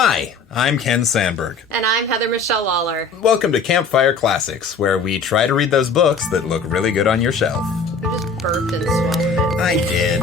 Hi, I'm Ken Sandberg. And I'm Heather Michelle Waller. Welcome to Campfire Classics, where we try to read those books that look really good on your shelf. You just burped and swallowed it. I did.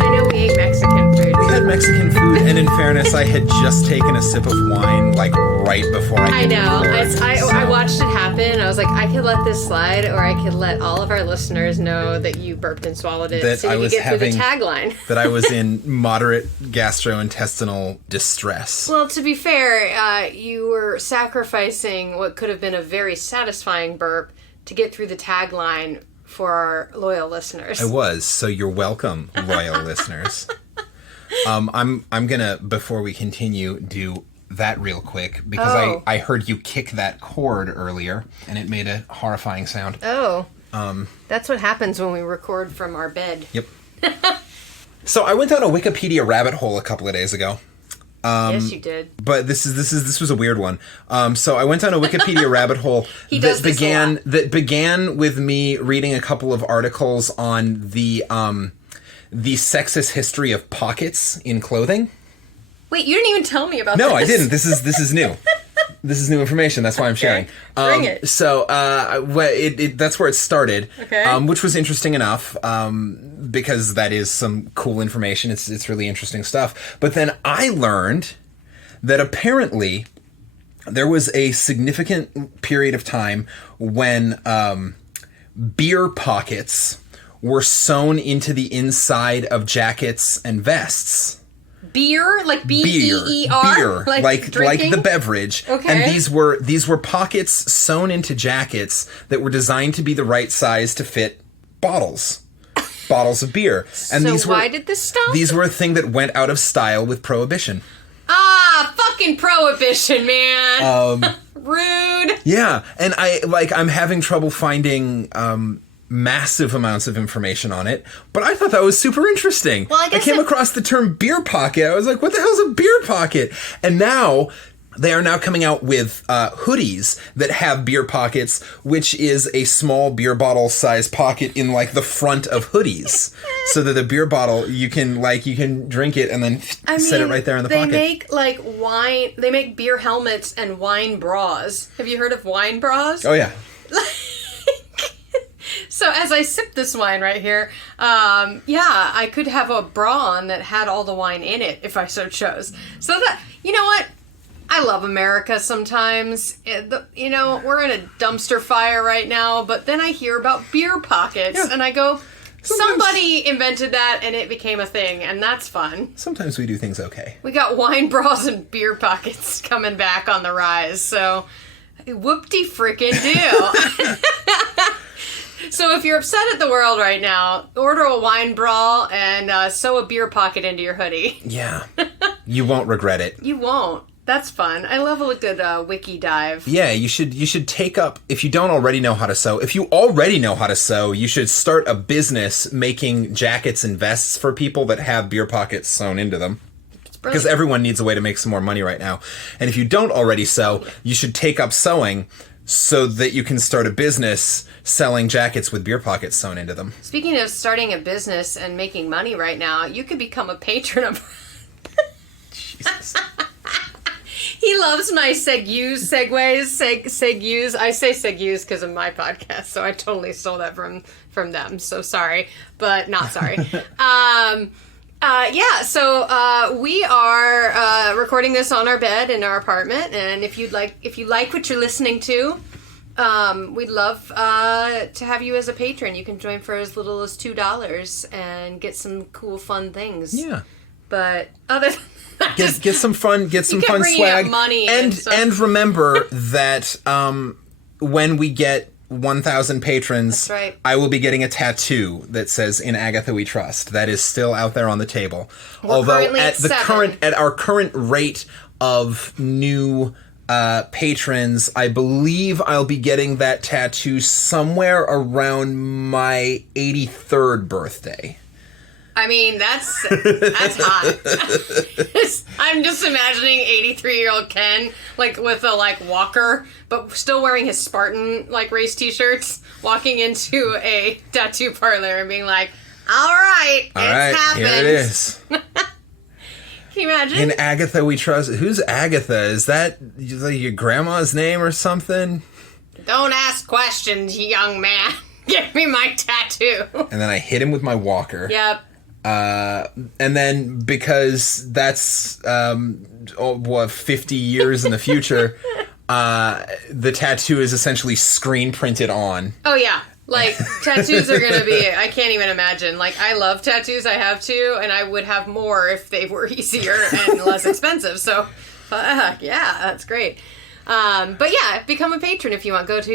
I know we ate Mexican food. We had Mexican food, and in fairness, I had just taken a sip of wine, like, right before I know. So. I watched it happen. I was like, I could let this slide, or I could let all of our listeners know that you burped and swallowed it, That so you I could was get through the having- tagline. That I was in moderate gastrointestinal distress. Well, to be fair, you were sacrificing what could have been a very satisfying burp to get through the tagline for our loyal listeners. I was, so you're welcome, loyal listeners. I'm gonna, before we continue, do that real quick, because I heard you kick that cord earlier, and it made a horrifying sound. Oh. That's what happens when we record from our bed. Yep. So I went down a Wikipedia rabbit hole a couple of days ago. Yes, you did. But this was a weird one. So I went down a Wikipedia rabbit hole that began with me reading a couple of articles on the sexist history of pockets in clothing. Wait, you didn't even tell me about this. No, I didn't. This is new. This is new information. That's why I'm sharing. Bring it. So that's where it started, okay. Which was interesting enough, because that is some cool information. It's really interesting stuff. But then I learned that apparently there was a significant period of time when beer pockets were sewn into the inside of jackets and vests. Beer, like B-E-E-R? Beer, like the beverage. Okay. And these were pockets sewn into jackets that were designed to be the right size to fit bottles of beer. And why did this stop? These were a thing that went out of style with Prohibition. Ah, fucking Prohibition, man. Rude. Yeah, and I'm having trouble finding massive amounts of information on it, but I thought that was super interesting. Well, I came across the term beer pocket. I was like, what the hell's a beer pocket? And now they are now coming out with hoodies that have beer pockets, which is a small beer bottle size pocket in like the front of hoodies, so that the beer bottle you can drink it and then set it right there in the pocket. They make beer helmets and wine bras. Have you heard of wine bras? Oh yeah. So as I sip this wine right here, I could have a bra on that had all the wine in it if I so chose. So that, you know what? I love America sometimes. We're in a dumpster fire right now, but then I hear about beer pockets, and I go, somebody invented that and it became a thing, and that's fun. Sometimes we do things okay. We got wine bras and beer pockets coming back on the rise, so whoop-de-frickin' do. So if you're upset at the world right now, order a wine bra and sew a beer pocket into your hoodie. Yeah. You won't regret it. You won't. That's fun. I love a good wiki dive. Yeah, you should take up, if you don't already know how to sew. If you already know how to sew, you should start a business making jackets and vests for people that have beer pockets sewn into them. Because everyone needs a way to make some more money right now. And if you don't already sew, you should take up sewing so that you can start a business selling jackets with beer pockets sewn into them. Speaking of starting a business and making money right now, you could become a patron of... Jesus. He loves my segues. I say segues because of my podcast, so I totally stole that from them. So sorry, but not sorry. So we are recording this on our bed in our apartment, and if you like what you're listening to, we'd love to have you as a patron. You can join for as little as $2 and get some cool, fun things. Yeah, but other than that, get some fun swag, money and remember that when we get 1,000 patrons, that's right, I will be getting a tattoo that says "In Agatha We Trust." That is still out there on the table. Although at our current rate of new patrons, I believe I'll be getting that tattoo somewhere around my 83rd birthday. I mean, that's hot. I'm just imagining 83-year-old Ken, like, with a, like, walker, but still wearing his Spartan, like, race t-shirts, walking into a tattoo parlor and being like, all right, it's happened. Here it is. Can you imagine? In Agatha We Trust. Who's Agatha? Is that like your grandma's name or something? Don't ask questions, young man. Give me my tattoo. And then I hit him with my walker. Yep. And then because that's 50 years in the future, the tattoo is essentially screen printed on. Oh, yeah. Like, tattoos are going to be, I can't even imagine. Like, I love tattoos, I have two, and I would have more if they were easier and less expensive. So, yeah, that's great. But yeah, become a patron if you want. Go to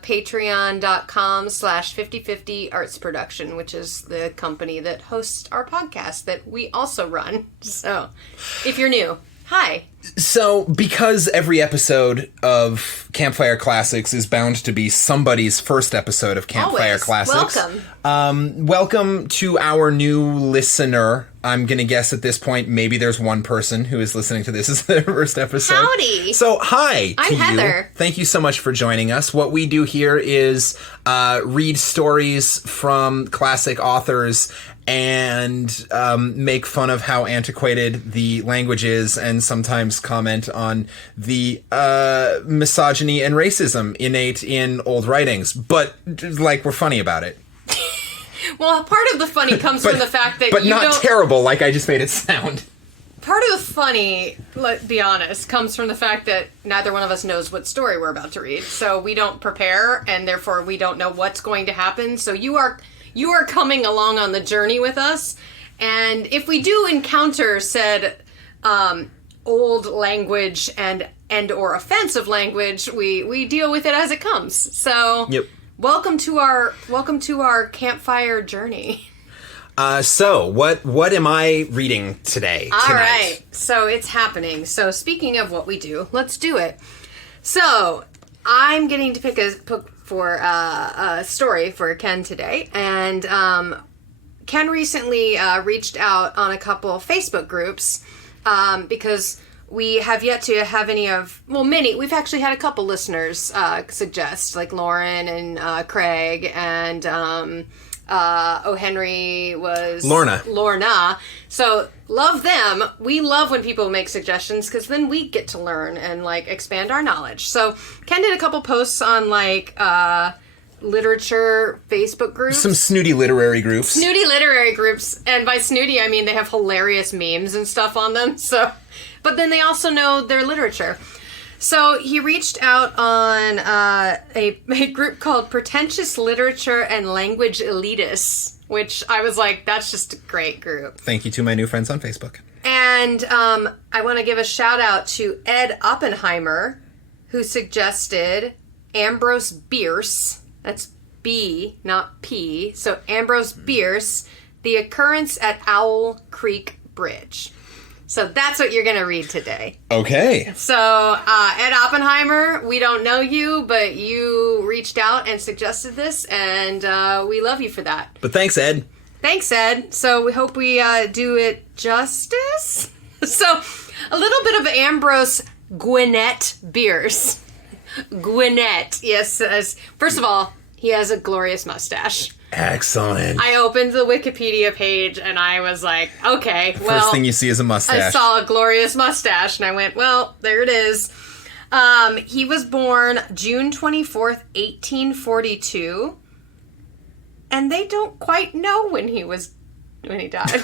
patreon.com/5050 Arts Production, which is the company that hosts our podcast that we also run. So, if you're new, hi. So, because every episode of Campfire Classics is bound to be somebody's first episode of Campfire Always. Classics. Welcome. Welcome to our new listener. I'm going to guess at this point, maybe there's one person who is listening to this as their first episode. Howdy. So, hi to I'm Heather. you. Thank you so much for joining us. What we do here is read stories from classic authors and make fun of how antiquated the language is, and sometimes comment on the misogyny and racism innate in old writings. But, like, we're funny about it. Well, part of the funny comes from the fact that but you not don't... terrible, like I just made it sound. Part of the funny, let's be honest, comes from the fact that neither one of us knows what story we're about to read. So we don't prepare, and therefore we don't know what's going to happen. So you are coming along on the journey with us. And if we do encounter said old language and or offensive language, we deal with it as it comes. So yep. Welcome to our campfire journey. So what am I reading today? All right. So it's happening. So speaking of what we do, let's do it. So I'm getting to pick a story for Ken today, and Ken recently reached out on a couple of Facebook groups because we have yet to have many. We've actually had a couple listeners suggest, like Lauren and Craig, and O. Henry was... Lorna. So, love them. We love when people make suggestions, because then we get to learn and, like, expand our knowledge. So, Ken did a couple posts on, like, literature Facebook groups. Some snooty literary groups. And by snooty, I mean they have hilarious memes and stuff on them, so... But then they also know their literature. So he reached out on a group called Pretentious Literature and Language Elitists, which I was like, that's just a great group. Thank you to my new friends on Facebook. And I want to give a shout out to Ed Oppenheimer, who suggested Ambrose Bierce. That's B, not P. So Ambrose Bierce, The Occurrence at Owl Creek Bridge. So that's what you're going to read today. Okay. So, Ed Oppenheimer, we don't know you, but you reached out and suggested this, and we love you for that. But thanks, Ed. Thanks, Ed. So we hope we do it justice. So, a little bit of Ambrose Gwinnett Bierce. Gwinnett, yes. First of all, he has a glorious mustache. Excellent. I opened the Wikipedia page and I was like, okay, well... First thing you see is a mustache. I saw a glorious mustache and I went, well, there it is. He was born June 24th, 1842. And they don't quite know when he died.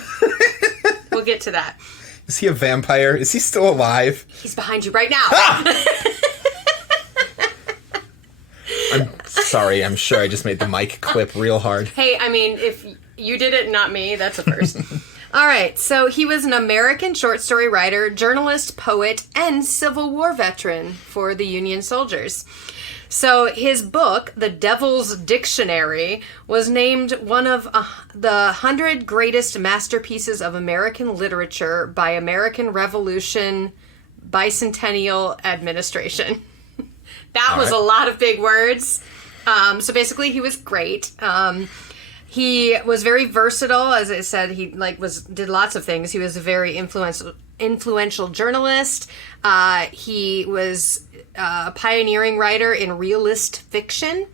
We'll get to that. Is he a vampire? Is he still alive? He's behind you right now. Ah! I'm sorry, I'm sure I just made the mic clip real hard. Hey, I mean, if you did it, not me, that's a first. All right, so he was an American short story writer, journalist, poet, and Civil War veteran for the Union soldiers. So his book, The Devil's Dictionary, was named one of the 100 greatest masterpieces of American literature by American Revolution Bicentennial Administration. That was a lot of big words. So basically, he was great. He was very versatile, as I said. He did lots of things. He was a very influential journalist. He was a pioneering writer in realist fiction.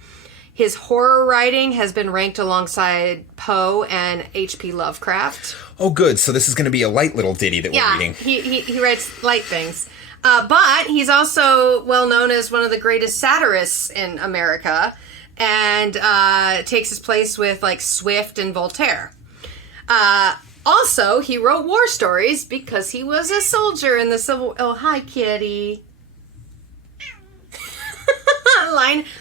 His horror writing has been ranked alongside Poe and H.P. Lovecraft. Oh, good. So this is going to be a light little ditty that we're reading. He writes light things. But he's also well known as one of the greatest satirists in America, and takes his place with like Swift and Voltaire. Also, he wrote war stories because he was a soldier in the Civil. Oh, hi, kitty.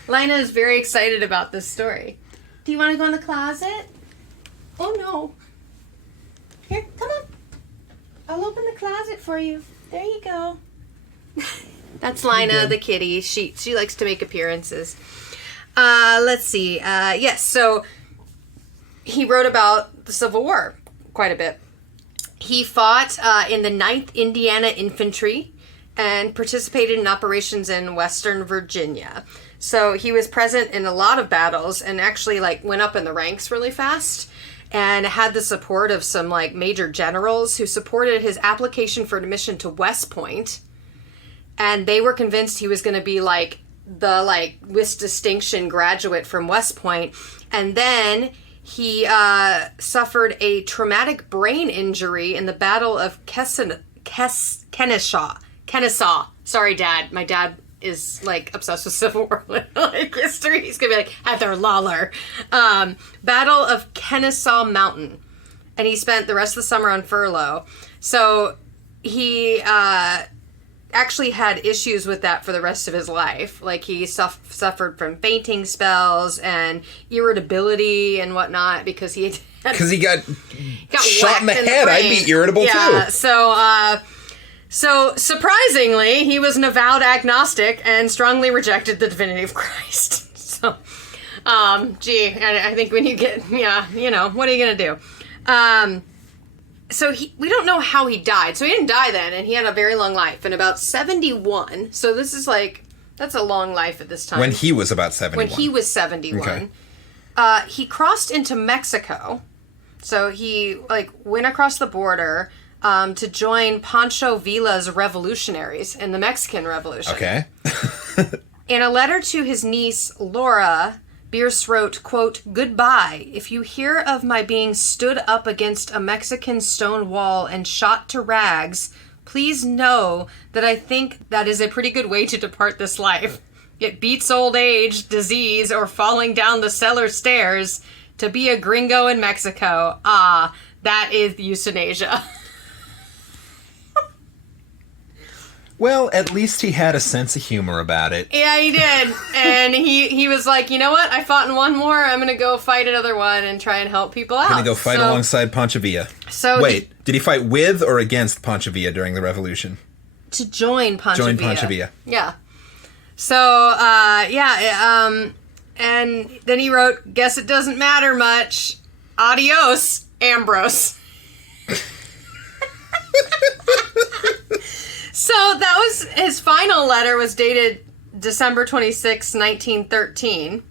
Lina is very excited about this story. Do you want to go in the closet? Oh no. Here, come on. I'll open the closet for you. There you go. That's Lina, the kitty. She likes to make appearances. Let's see. Yes, so he wrote about the Civil War quite a bit. He fought in the 9th Indiana Infantry and participated in operations in Western Virginia. So he was present in a lot of battles and actually went up in the ranks really fast and had the support of some major generals who supported his application for admission to West Point. And they were convinced he was going to be the with distinction graduate from West Point. And then he suffered a traumatic brain injury in the Battle of Kennesaw. Sorry, Dad. My dad is obsessed with Civil War history. He's gonna be Heather Lawler. Battle of Kennesaw Mountain, and he spent the rest of the summer on furlough. So he actually had issues with that for the rest of his life. He suffered from fainting spells and irritability and whatnot because he got shot in the head. I'd be irritable too. So, surprisingly, he was an avowed agnostic and strongly rejected the divinity of Christ. So, I think when you get, what are you going to do? So, we don't know how he died. So, he didn't die then, and he had a very long life. And about 71, so this is that's a long life at this time. When he was about 71. When he was 71. Okay. He crossed into Mexico. So, he, went across the border to join Pancho Villa's revolutionaries in the Mexican Revolution. Okay. In a letter to his niece, Laura, Bierce wrote, quote, "Goodbye. If you hear of my being stood up against a Mexican stone wall and shot to rags, please know that I think that is a pretty good way to depart this life. It beats old age, disease, or falling down the cellar stairs to be a gringo in Mexico. Ah, that is euthanasia." Well, at least he had a sense of humor about it. Yeah, he did. And he was like, you know what? I fought in one war. I'm going to go fight another one and try and help people out. Going to go fight alongside Pancho Villa. So wait, did he fight with or against Pancho Villa during the Revolution? To join Pancho Villa. Join Pancho Villa. Yeah. So, and then he wrote, "Guess it doesn't matter much. Adios, Ambrose." So that was his final letter, was dated December 26, 1913.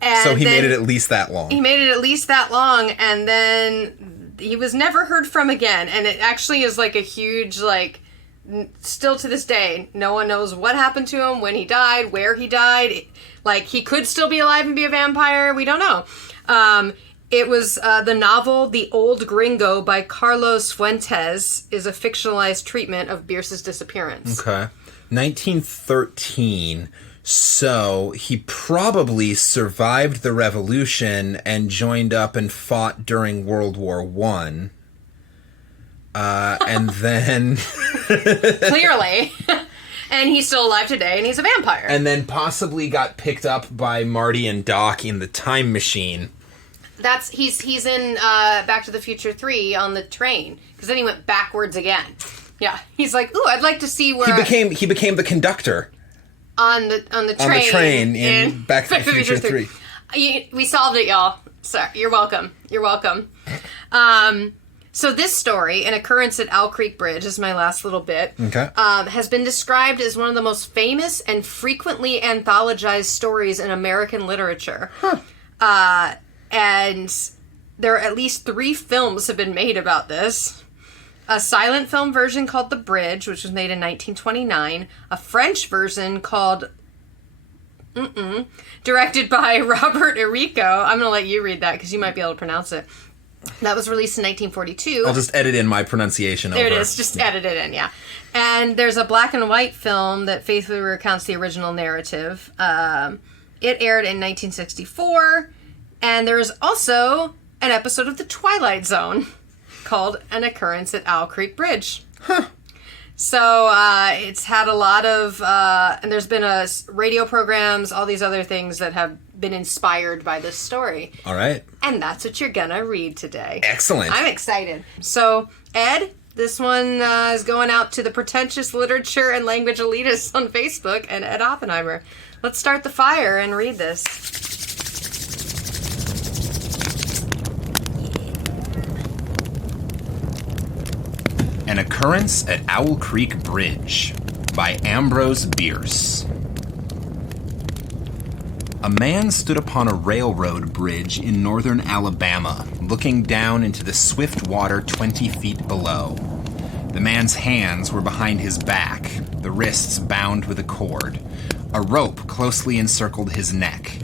And so he made it at least that long. He made it at least that long, and then he was never heard from again. And it actually is a huge, still to this day, no one knows what happened to him, when he died, where he died. He could still be alive and be a vampire. We don't know. It was the novel The Old Gringo by Carlos Fuentes is a fictionalized treatment of Bierce's disappearance. Okay. 1913. So he probably survived the revolution and joined up and fought during World War I. And then... Clearly. And he's still alive today, and he's a vampire. And then possibly got picked up by Marty and Doc in the time machine. He's in Back to the Future 3 on the train, because then he went backwards again. Yeah, he's like, ooh, I'd like to see where he became the conductor on the train in Back to the Future 3. We solved it, y'all. Sorry, you're welcome. You're welcome. So this story, An Occurrence at Owl Creek Bridge, is my last little bit. Okay. Has been described as one of the most famous and frequently anthologized stories in American literature. Huh. And there are at least 3 films have been made about this. A silent film version called The Bridge, which was made in 1929. A French version called... directed by Robert Enrico. I'm going to let you read that because you might be able to pronounce it. That was released in 1942. I'll just edit in my pronunciation there it is. Just edit it in, yeah. And there's a black and white film that faithfully recounts the original narrative. It aired in 1964. And there's also an episode of The Twilight Zone called An Occurrence at Owl Creek Bridge. Huh. So it's had a lot of, and there's been radio programs, all these other things that have been inspired by this story. All right. And that's what you're going to read today. Excellent. I'm excited. So, Ed, this one is going out to the pretentious literature and language elitists on Facebook and Ed Oppenheimer. Let's start the fire and read this. An Occurrence at Owl Creek Bridge by Ambrose Bierce. A man stood upon a railroad bridge in northern Alabama, looking down into the swift water 20 feet below. The man's hands were behind his back, the wrists bound with a cord. A rope closely encircled his neck.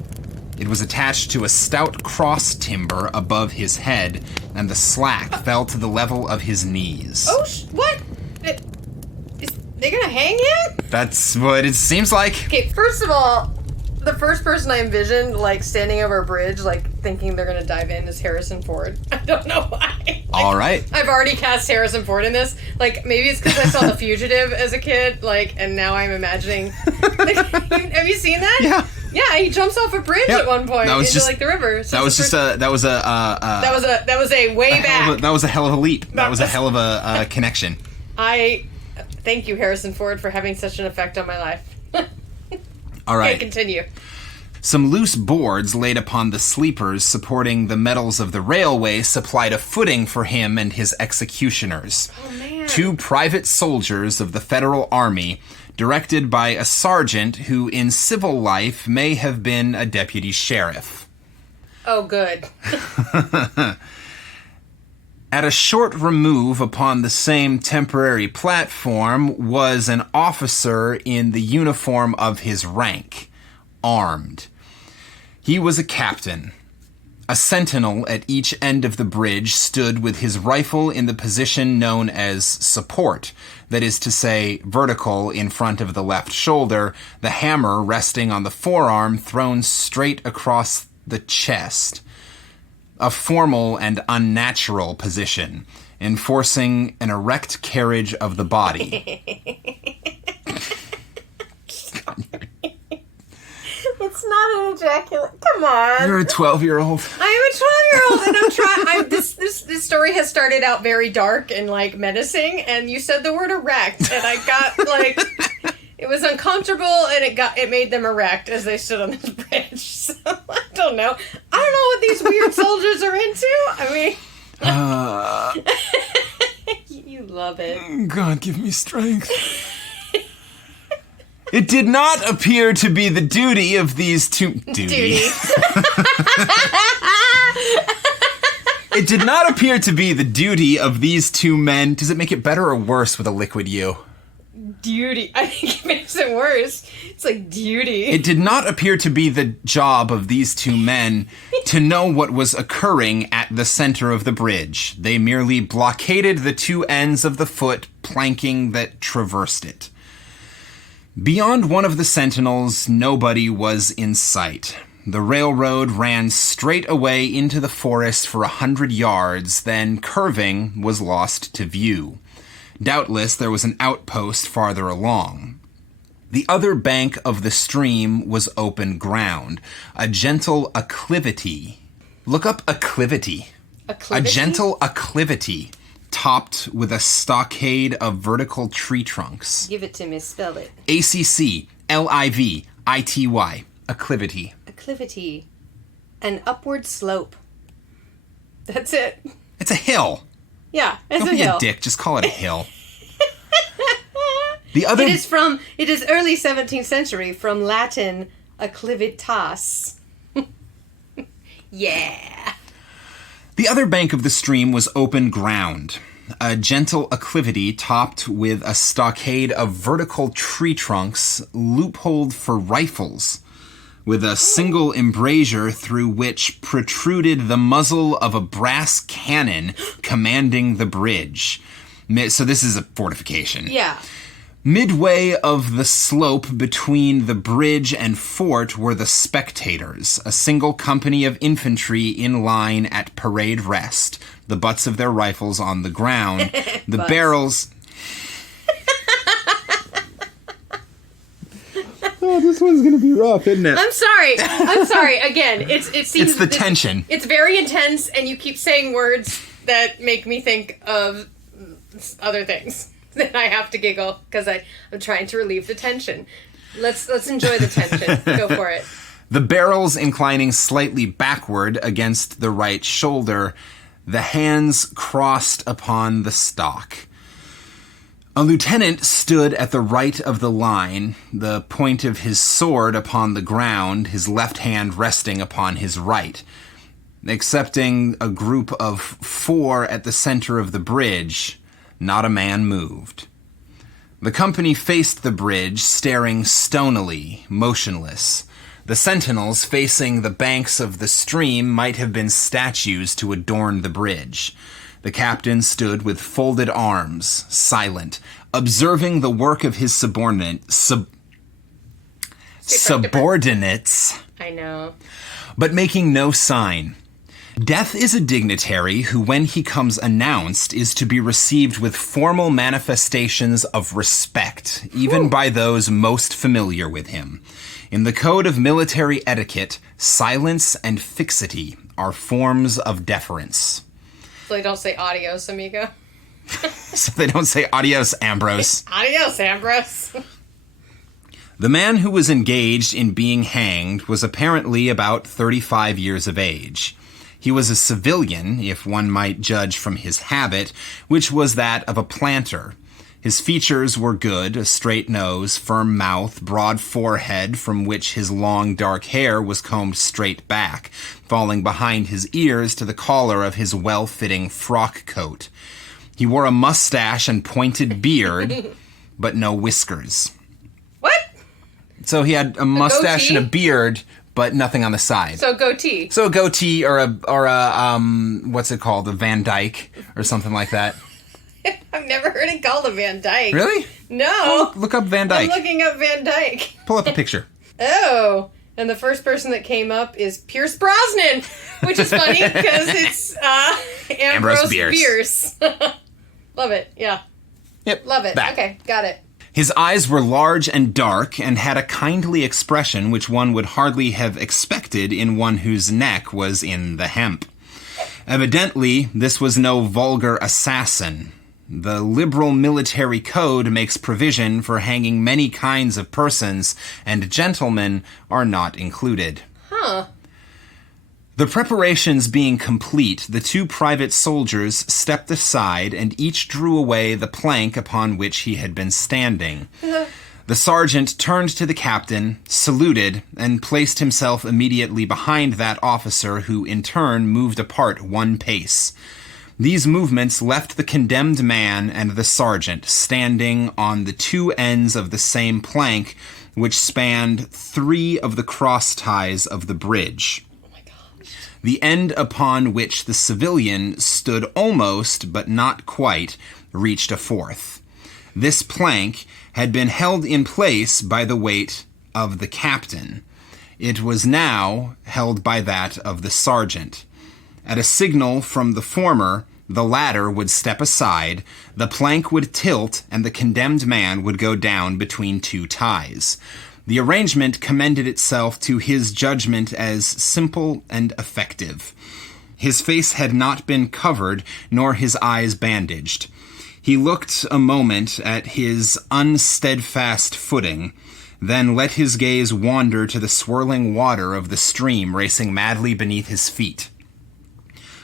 It was attached to a stout cross timber above his head, and the slack fell to the level of his knees. Oh, what? They gonna hang him? That's what it seems like. Okay, first of all, the first person I envisioned, like, standing over a bridge, like, thinking they're gonna dive in is Harrison Ford. I don't know why. Like, all right. I've already cast Harrison Ford in this. Like, maybe it's because I saw The Fugitive as a kid, like, and now I'm imagining... Like, have you seen that? Yeah. Yeah, he jumps off a bridge at one point into like the river. So that was a way back. That was a hell of a leap. That was a hell of a connection. I thank you, Harrison Ford, for having such an effect on my life. All right. Okay, continue. Some loose boards laid upon the sleepers supporting the metals of the railway supplied a footing for him and his executioners. Oh, man. 2 private soldiers of the Federal Army, directed by a sergeant who in civil life may have been a deputy sheriff. Oh, good. At a short remove upon the same temporary platform was an officer in the uniform of his rank, armed. He was a captain. A sentinel at each end of the bridge stood with his rifle in the position known as support, that is to say, vertical in front of the left shoulder, the hammer resting on the forearm thrown straight across the chest. A formal and unnatural position, enforcing an erect carriage of the body. It's not an ejaculate. Come on. You're a 12-year-old. I am a 12-year-old, and I'm trying. This story has started out very dark and like menacing, and you said the word erect, and I got like it was uncomfortable, and it made them erect as they stood on this bridge. So I don't know what these weird soldiers are into. I mean, you love it. God, give me strength. It did not appear to be the duty of these two... Duty. It did not appear to be the duty of these 2 men... Does it make it better or worse with a liquid U? Duty. I think it makes it worse. It's like duty. It did not appear to be the job of these 2 men to know what was occurring at the center of the bridge. They merely blockaded the 2 ends of the foot planking that traversed it. Beyond one of the sentinels, nobody was in sight. The railroad ran straight away into the forest for 100 yards, then, curving, was lost to view. Doubtless there was an outpost farther along. The other bank of the stream was open ground, a gentle acclivity. Look up acclivity. Acclivity? A gentle acclivity, topped with a stockade of vertical tree trunks. Give it to me, spell it. ACCLIVITY, acclivity. Acclivity. An upward slope. That's it. It's a hill. Yeah, it's Don't a be hill. a dick, just call it a hill. The other... It is early 17th century, from Latin acclivitas. Yeah. The other bank of the stream was open ground, a gentle acclivity topped with a stockade of vertical tree trunks loopholed for rifles, with a single embrasure through which protruded the muzzle of a brass cannon commanding the bridge. So this is a fortification. Yeah. Midway of the slope between the bridge and fort were the spectators, a single company of infantry in line at parade rest, the butts of their rifles on the ground, the barrels... Oh, this one's gonna be rough, isn't it? I'm sorry. Again, it seems... It's the tension. It's very intense, and you keep saying words that make me think of other things. Then I have to giggle, because I'm trying to relieve the tension. Let's enjoy the tension. Go for it. The barrels inclining slightly backward against the right shoulder, the hands crossed upon the stock. A lieutenant stood at the right of the line, the point of his sword upon the ground, his left hand resting upon his right. Excepting a group of 4 at the center of the bridge, not a man moved. The company faced the bridge, staring stonily, motionless. The sentinels facing the banks of the stream might have been statues to adorn the bridge. The captain stood with folded arms, silent, observing the work of his subordinates, I know. but making no sign. Death is a dignitary who, when he comes announced, is to be received with formal manifestations of respect, even by those most familiar with him. In the code of military etiquette, silence and fixity are forms of deference. So they don't say adios, amigo. So they don't say adios, Ambrose. Adios, Ambrose. The man who was engaged in being hanged was apparently about 35 years of age. He was a civilian, if one might judge from his habit, which was that of a planter. His features were good, a straight nose, firm mouth, broad forehead from which his long dark hair was combed straight back, falling behind his ears to the collar of his well-fitting frock coat. He wore a mustache and pointed beard, but no whiskers. What? So he had a mustache and a beard, but nothing on the side. So goatee. So a goatee or a what's it called? A Van Dyke or something like that. I've never heard it called a Van Dyke. Really? No. Look up Van Dyke. I'm looking up Van Dyke. Pull up a picture. Oh. And the first person that came up is Pierce Brosnan, which is funny because it's Ambrose Bierce. Love it. Yeah. Yep. Love it. That. Okay. Got it. His eyes were large and dark and had a kindly expression which one would hardly have expected in one whose neck was in the hemp. Evidently, this was no vulgar assassin. The liberal military code makes provision for hanging many kinds of persons, and gentlemen are not included. Huh. The preparations being complete, the 2 private soldiers stepped aside and each drew away the plank upon which he had been standing. The sergeant turned to the captain, saluted, and placed himself immediately behind that officer who in turn moved apart 1 pace. These movements left the condemned man and the sergeant standing on the 2 ends of the same plank which spanned 3 of the cross ties of the bridge. The end upon which the civilian stood almost, but not quite, reached a 4th. This plank had been held in place by the weight of the captain. It was now held by that of the sergeant. At a signal from the former, the latter would step aside, the plank would tilt, and the condemned man would go down between 2 ties. The arrangement commended itself to his judgment as simple and effective. His face had not been covered, nor his eyes bandaged. He looked a moment at his unsteadfast footing, then let his gaze wander to the swirling water of the stream racing madly beneath his feet.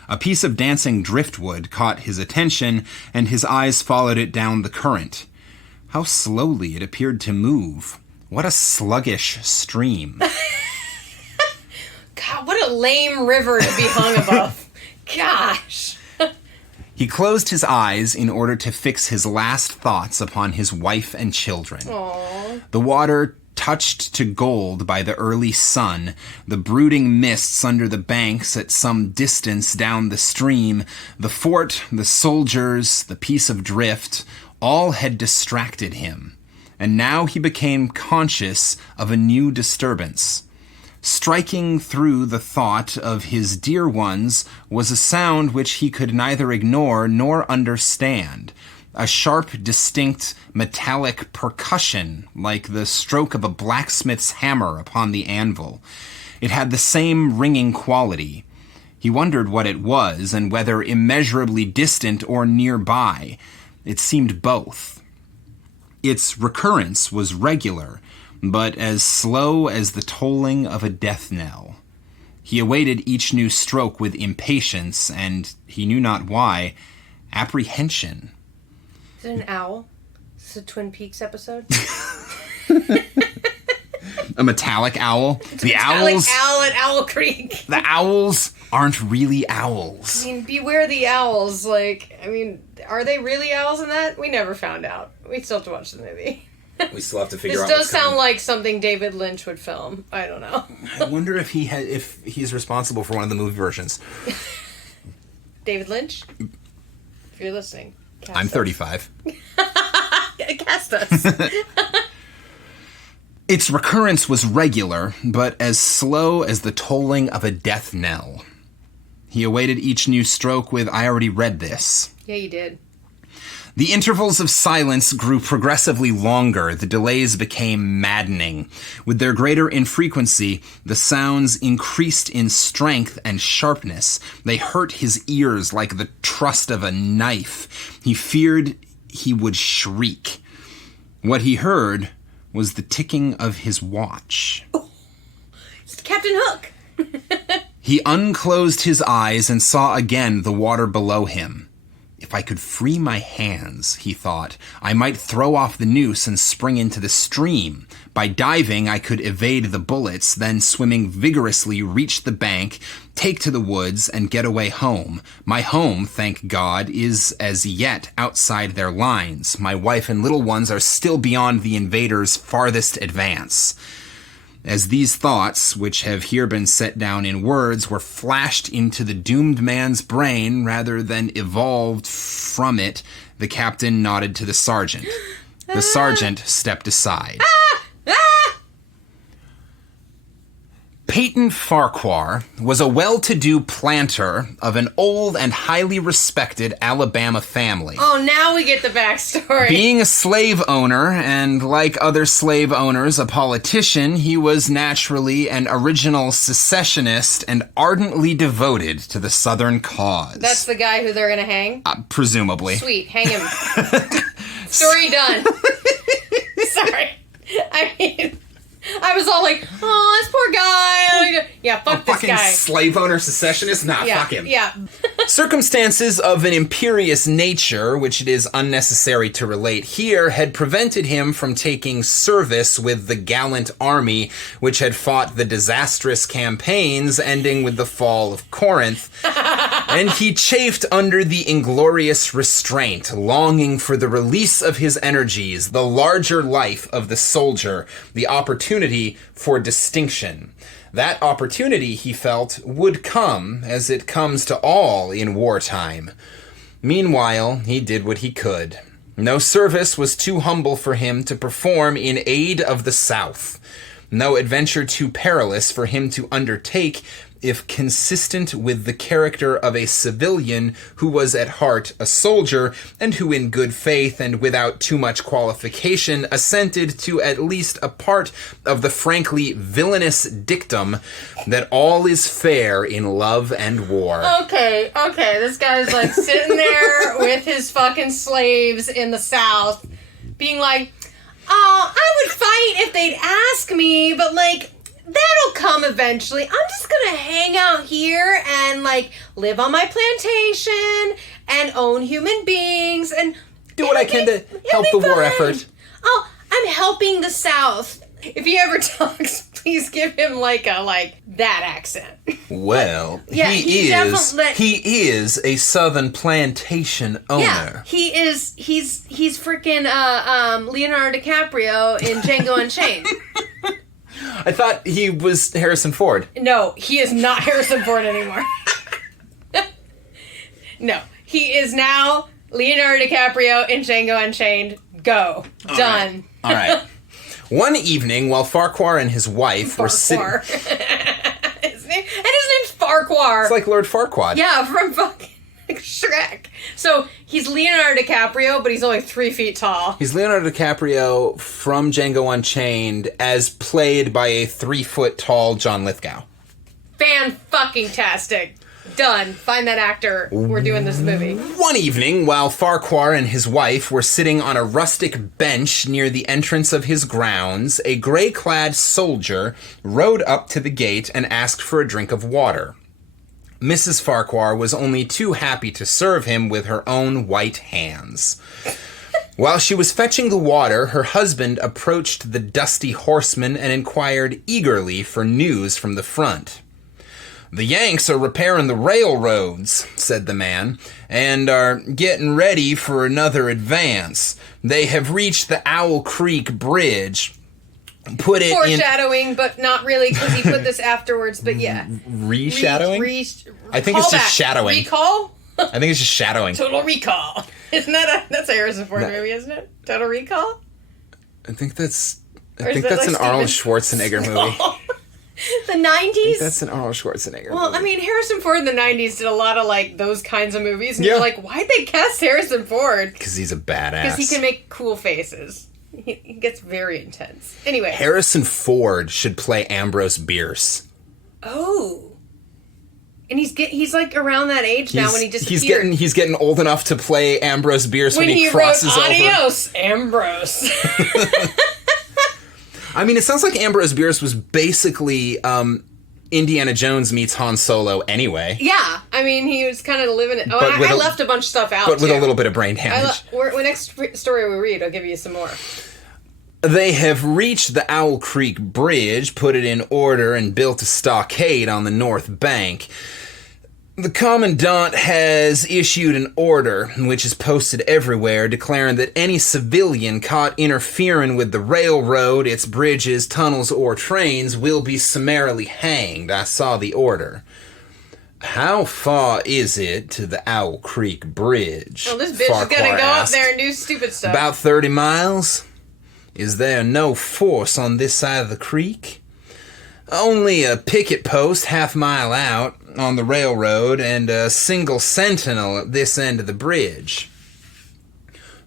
A piece of dancing driftwood caught his attention, and his eyes followed it down the current. How slowly it appeared to move. What a sluggish stream. God, what a lame river to be hung above. Gosh. He closed his eyes in order to fix his last thoughts upon his wife and children. Aww. The water touched to gold by the early sun, the brooding mists under the banks at some distance down the stream, the fort, the soldiers, the piece of drift, all had distracted him. And now he became conscious of a new disturbance. Striking through the thought of his dear ones was a sound which he could neither ignore nor understand. A sharp, distinct, metallic percussion, like the stroke of a blacksmith's hammer upon the anvil. It had the same ringing quality. He wondered what it was, and whether immeasurably distant or nearby. It seemed both. Its recurrence was regular, but as slow as the tolling of a death knell. He awaited each new stroke with impatience, and, he knew not why, apprehension. Is it an owl? Is this a Twin Peaks episode? A metallic owl? The metallic owls... owl at Owl Creek. The owls aren't really owls. I mean, beware the owls. Are they really owls in that? We never found out. We still have to watch the movie. We still have to figure out. This does sound like something David Lynch would film. I don't know. I wonder if he's responsible for one of the movie versions. David Lynch? If you're listening. I'm 35. Cast us. Its recurrence was regular, but as slow as the tolling of a death knell. He awaited each new stroke with, I already read this. Yeah, you did. The intervals of silence grew progressively longer. The delays became maddening. With their greater infrequency, the sounds increased in strength and sharpness. They hurt his ears like the thrust of a knife. He feared he would shriek. What he heard was the ticking of his watch. Oh, it's Captain Hook. He unclosed his eyes and saw again the water below him. If I could free my hands, he thought, I might throw off the noose and spring into the stream. By diving, I could evade the bullets, then swimming vigorously reach the bank, take to the woods, and get away home. My home, thank God, is as yet outside their lines. My wife and little ones are still beyond the invaders' farthest advance. As these thoughts, which have here been set down in words, were flashed into the doomed man's brain rather than evolved from it, the captain nodded to the sergeant. The sergeant stepped aside. Peyton Farquhar was a well-to-do planter of an old and highly respected Alabama family. Oh, now we get the backstory. Being a slave owner, and like other slave owners, a politician, he was naturally an original secessionist and ardently devoted to the Southern cause. That's the guy who they're gonna hang? Presumably. Sweet, hang him. Story done. Sorry. I was all like, oh, this poor guy. Yeah, fuck this guy. Fucking slave owner secessionist? Nah, fuck him. Yeah. Circumstances of an imperious nature, which it is unnecessary to relate here, had prevented him from taking service with the gallant army which had fought the disastrous campaigns ending with the fall of Corinth, and he chafed under the inglorious restraint, longing for the release of his energies, the larger life of the soldier, the opportunity for distinction. That opportunity, he felt, would come, as it comes to all in wartime. Meanwhile, he did what he could. No service was too humble for him to perform in aid of the South. No adventure too perilous for him to undertake if consistent with the character of a civilian who was at heart a soldier, and who in good faith and without too much qualification assented to at least a part of the frankly villainous dictum that all is fair in love and war. Okay, this guy's like sitting there with his fucking slaves in the South, being like, oh, I would fight if they'd ask me, but like, that'll come eventually. I'm just gonna hang out here and like live on my plantation and own human beings and do what I can to help the war effort. Oh, I'm helping the South. If he ever talks, please give him that accent. Well, Yeah, he is a Southern plantation owner. Yeah, he's freaking Leonardo DiCaprio in Django Unchained. I thought he was Harrison Ford. No, he is not Harrison Ford anymore. No, he is now Leonardo DiCaprio in Django Unchained. Go. Done. All right. One evening, while Farquhar and his wife were sitting... his name's Farquhar. It's like Lord Farquaad. Yeah, from fucking Shrek. So, he's Leonardo DiCaprio, but he's only 3 feet tall. He's Leonardo DiCaprio from Django Unchained as played by a 3-foot-tall John Lithgow. Fan-fucking-tastic. Done. Find that actor. We're doing this movie. One evening, while Farquhar and his wife were sitting on a rustic bench near the entrance of his grounds, a gray-clad soldier rode up to the gate and asked for a drink of water. Mrs. Farquhar was only too happy to serve him with her own white hands. While she was fetching the water, her husband approached the dusty horseman and inquired eagerly for news from the front. "The Yanks are repairing the railroads," said the man, "and are getting ready for another advance. They have reached the Owl Creek Bridge. Put it Foreshadowing, but not really, because he put this afterwards, but yeah. Reshadowing? I think it's just shadowing. Recall? I think it's just shadowing. Total Recall. Isn't that's a Harrison Ford movie, isn't it? Total Recall? I think that's like an Arnold Schwarzenegger movie. The 90s? That's an Arnold Schwarzenegger Well, movie. I mean, Harrison Ford in the 90s did a lot of, those kinds of movies. And Yeah. you're like, why'd they cast Harrison Ford? Because he's a badass. Because he can make cool faces. He gets very intense. Anyway. Harrison Ford should play Ambrose Bierce. Oh. And he's around that age now when he disappeared. He's getting old enough to play Ambrose Bierce when he crosses wrote, over. Adios, Ambrose. I mean, it sounds like Ambrose Bierce was basically Indiana Jones meets Han Solo anyway. Yeah, I mean, he was kind of living it. Oh, I left a bunch of stuff out, but with a little bit of brain damage. Next story we read, I'll give you some more. They have reached the Owl Creek Bridge, put it in order, and built a stockade on the north bank. The Commandant has issued an order, which is posted everywhere, declaring that any civilian caught interfering with the railroad, its bridges, tunnels, or trains will be summarily hanged. I saw the order. How far is it to the Owl Creek Bridge? Well, this bitch is gonna go up there and do stupid stuff. About 30 miles? Is there no force on this side of the creek? Only a picket post half-mile out on the railroad and a single sentinel at this end of the bridge.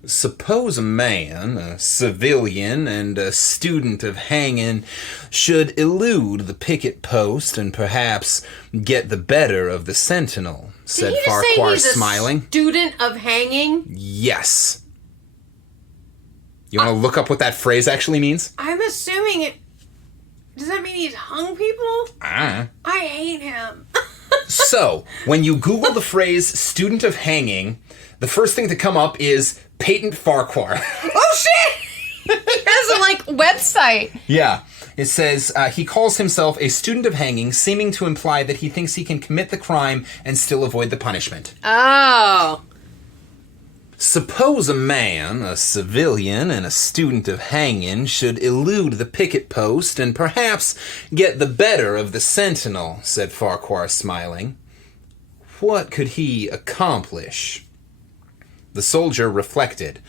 Suppose a man, a civilian and a student of hanging, should elude the picket post and perhaps get the better of the sentinel, said Farquhar, smiling. Student of hanging? Yes. You want to look up what that phrase actually means? I'm assuming it... Does that mean he's hung people? I hate him. So, when you Google the phrase student of hanging, the first thing to come up is Patent Farquhar. Oh, shit! He has a, website. Yeah. It says, he calls himself a student of hanging, seeming to imply that he thinks he can commit the crime and still avoid the punishment. Oh. Suppose a man, a civilian, and a student of hanging should elude the picket post and perhaps get the better of the sentinel, said Farquhar, smiling. What could he accomplish? The soldier reflected.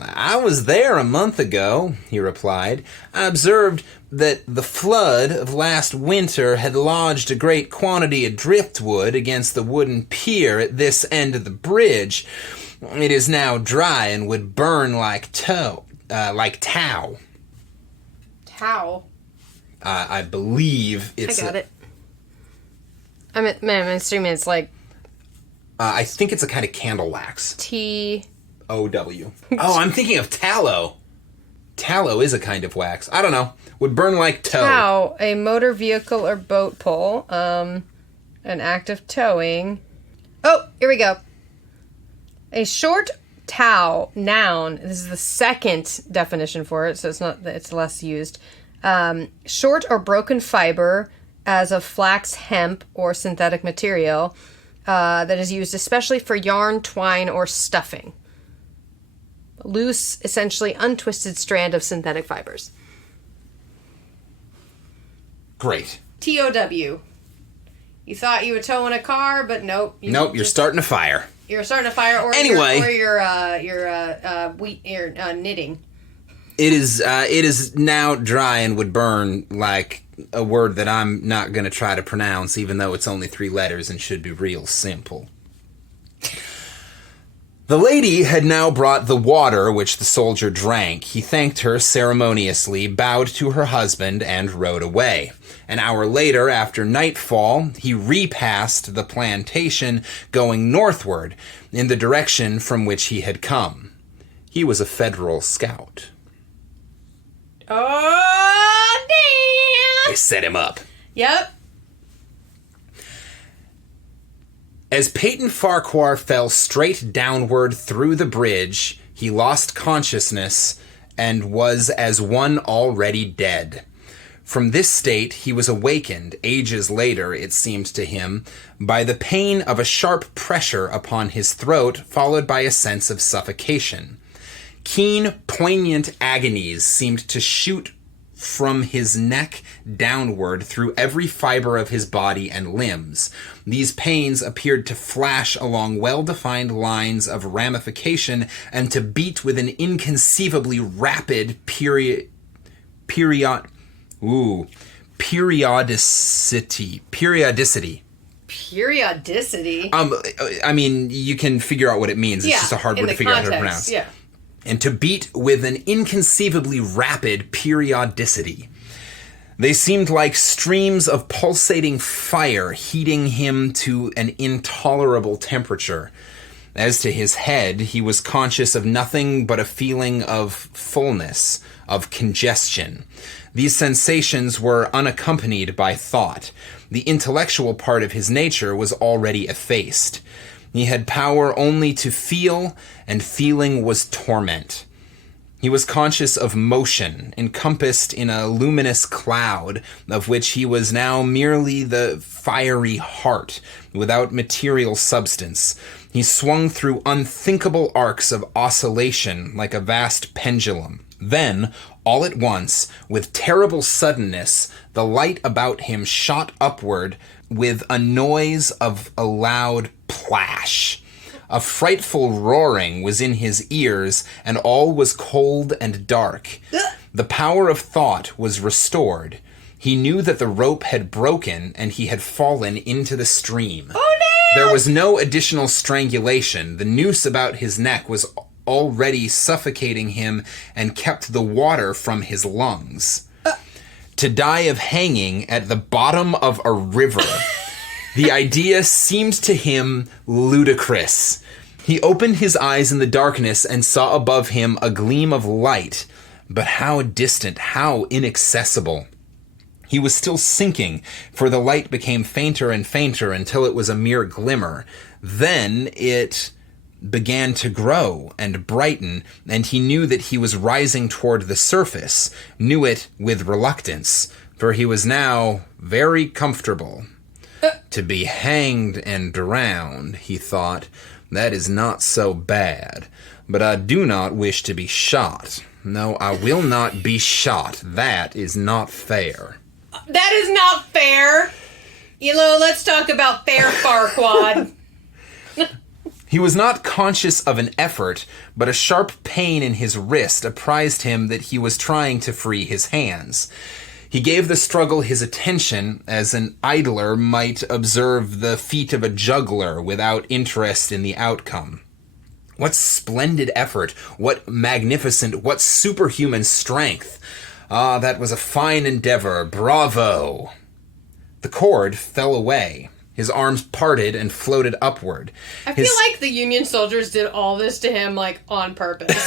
I was there a month ago, he replied. I observed that the flood of last winter had lodged a great quantity of driftwood against the wooden pier at this end of the bridge. It is now dry and would burn like tow. Tow? I believe it's... I got it. I'm assuming it's I think it's a kind of candle wax. T-O-W. Oh, I'm thinking of tallow. Tallow is a kind of wax. I don't know. Would burn like tow. Tow, a motor vehicle or boat pull. An act of towing. Oh, here we go. A short tow, noun. This is the second definition for it, so it's less used. Short or broken fiber, as of flax, hemp, or synthetic material, that is used especially for yarn, twine, or stuffing. Loose, essentially untwisted strand of synthetic fibers. Great. TOW. You thought you were towing a car, but nope. You're starting a fire. You're starting a fire, or you're knitting. It is now dry and would burn like a word that I'm not going to try to pronounce, even though it's only 3 letters and should be real simple. The lady had now brought the water, which the soldier drank. He thanked her ceremoniously, bowed to her husband, and rode away. An hour later, after nightfall, he repassed the plantation, going northward, in the direction from which he had come. He was a Federal scout. Oh, damn! They set him up. Yep. As Peyton Farquhar fell straight downward through the bridge, he lost consciousness and was as one already dead. From this state, he was awakened, ages later, it seemed to him, by the pain of a sharp pressure upon his throat, followed by a sense of suffocation. Keen, poignant agonies seemed to shoot from his neck downward through every fiber of his body and limbs. These pains appeared to flash along well-defined lines of ramification and to beat with an inconceivably rapid periodicity. Periodicity. I mean, you can figure out what it means. It's just a hard word to figure out how to pronounce. Yeah. And to beat with an inconceivably rapid periodicity. They seemed like streams of pulsating fire heating him to an intolerable temperature. As to his head, he was conscious of nothing but a feeling of fullness, of congestion. These sensations were unaccompanied by thought. The intellectual part of his nature was already effaced. He had power only to feel, and feeling was torment. He was conscious of motion, encompassed in a luminous cloud, of which he was now merely the fiery heart, without material substance. He swung through unthinkable arcs of oscillation like a vast pendulum. Then, all at once, with terrible suddenness, the light about him shot upward with a noise of a loud plash. A frightful roaring was in his ears, and all was cold and dark. The power of thought was restored. He knew that the rope had broken, and he had fallen into the stream. Oh, damn! There was no additional strangulation. The noose about his neck was already suffocating him and kept the water from his lungs. To die of hanging at the bottom of a river. The idea seemed to him ludicrous. He opened his eyes in the darkness and saw above him a gleam of light, but how distant, how inaccessible. He was still sinking, for the light became fainter and fainter until it was a mere glimmer. Then it began to grow and brighten, and he knew that he was rising toward the surface, knew it with reluctance, for he was now very comfortable. To be hanged and drowned, he thought, that is not so bad, but I do not wish to be shot. No, I will not be shot. That is not fair. That is not fair. Let's talk about fair, Farquaad. He was not conscious of an effort, but a sharp pain in his wrist apprised him that he was trying to free his hands. He gave the struggle his attention, as an idler might observe the feat of a juggler without interest in the outcome. What splendid effort, what magnificent, what superhuman strength! Ah, that was a fine endeavor, bravo! The cord fell away. His arms parted and floated upward. I feel like the Union soldiers did all this to him, on purpose.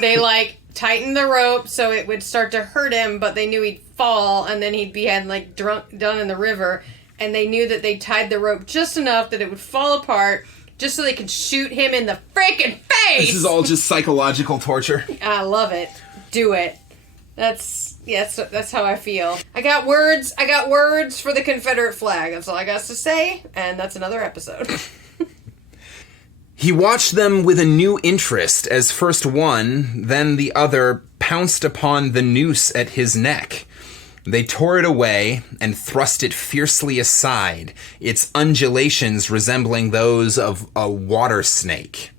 They, tightened the rope so it would start to hurt him, but they knew he'd fall, and then he'd be done in the river, and they knew that they tied the rope just enough that it would fall apart, just so they could shoot him in the freaking face! This is all just psychological torture. I love it. Do it. That's how I feel. I got words for the Confederate flag. That's all I got to say, and that's another episode. He watched them with a new interest as first one, then the other pounced upon the noose at his neck. They tore it away and thrust it fiercely aside, its undulations resembling those of a water snake.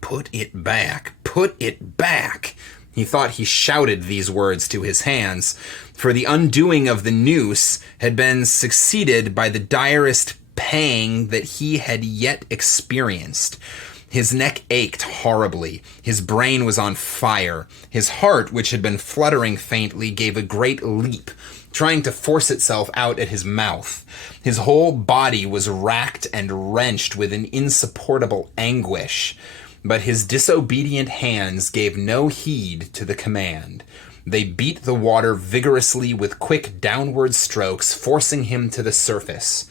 Put it back, put it back. He thought he shouted these words to his hands, for the undoing of the noose had been succeeded by the direst pang that he had yet experienced. His neck ached horribly. His brain was on fire. His heart, which had been fluttering faintly, gave a great leap, trying to force itself out at his mouth. His whole body was racked and wrenched with an insupportable anguish. But his disobedient hands gave no heed to the command. They beat the water vigorously with quick downward strokes, forcing him to the surface.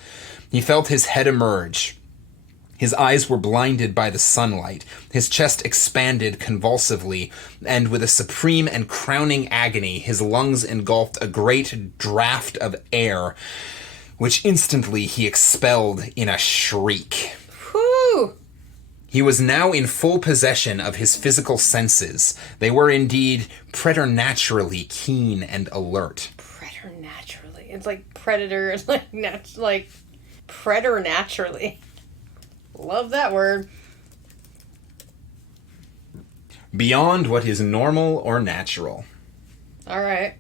He felt his head emerge. His eyes were blinded by the sunlight. His chest expanded convulsively, and with a supreme and crowning agony, his lungs engulfed a great draught of air, which instantly he expelled in a shriek. Whew! He was now in full possession of his physical senses. They were indeed preternaturally keen and alert. Preternaturally. It's like predator, like preternaturally. Love that word. Beyond what is normal or natural. All right.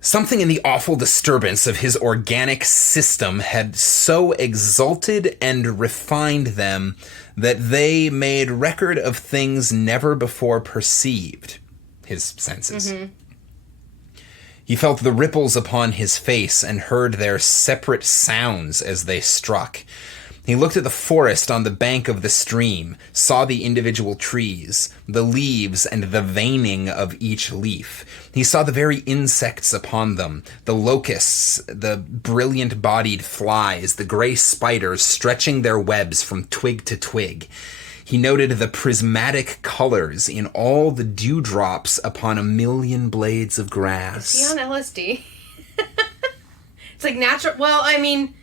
Something in the awful disturbance of his organic system had so exalted and refined them that they made record of things never before perceived, his senses. Mm-hmm. He felt the ripples upon his face and heard their separate sounds as they struck. He looked at the forest on the bank of the stream, saw the individual trees, the leaves and the veining of each leaf. He saw the very insects upon them, the locusts, the brilliant-bodied flies, the gray spiders stretching their webs from twig to twig. He noted the prismatic colors in all the dewdrops upon a million blades of grass. Is he on LSD? It's like natural... Well, I mean...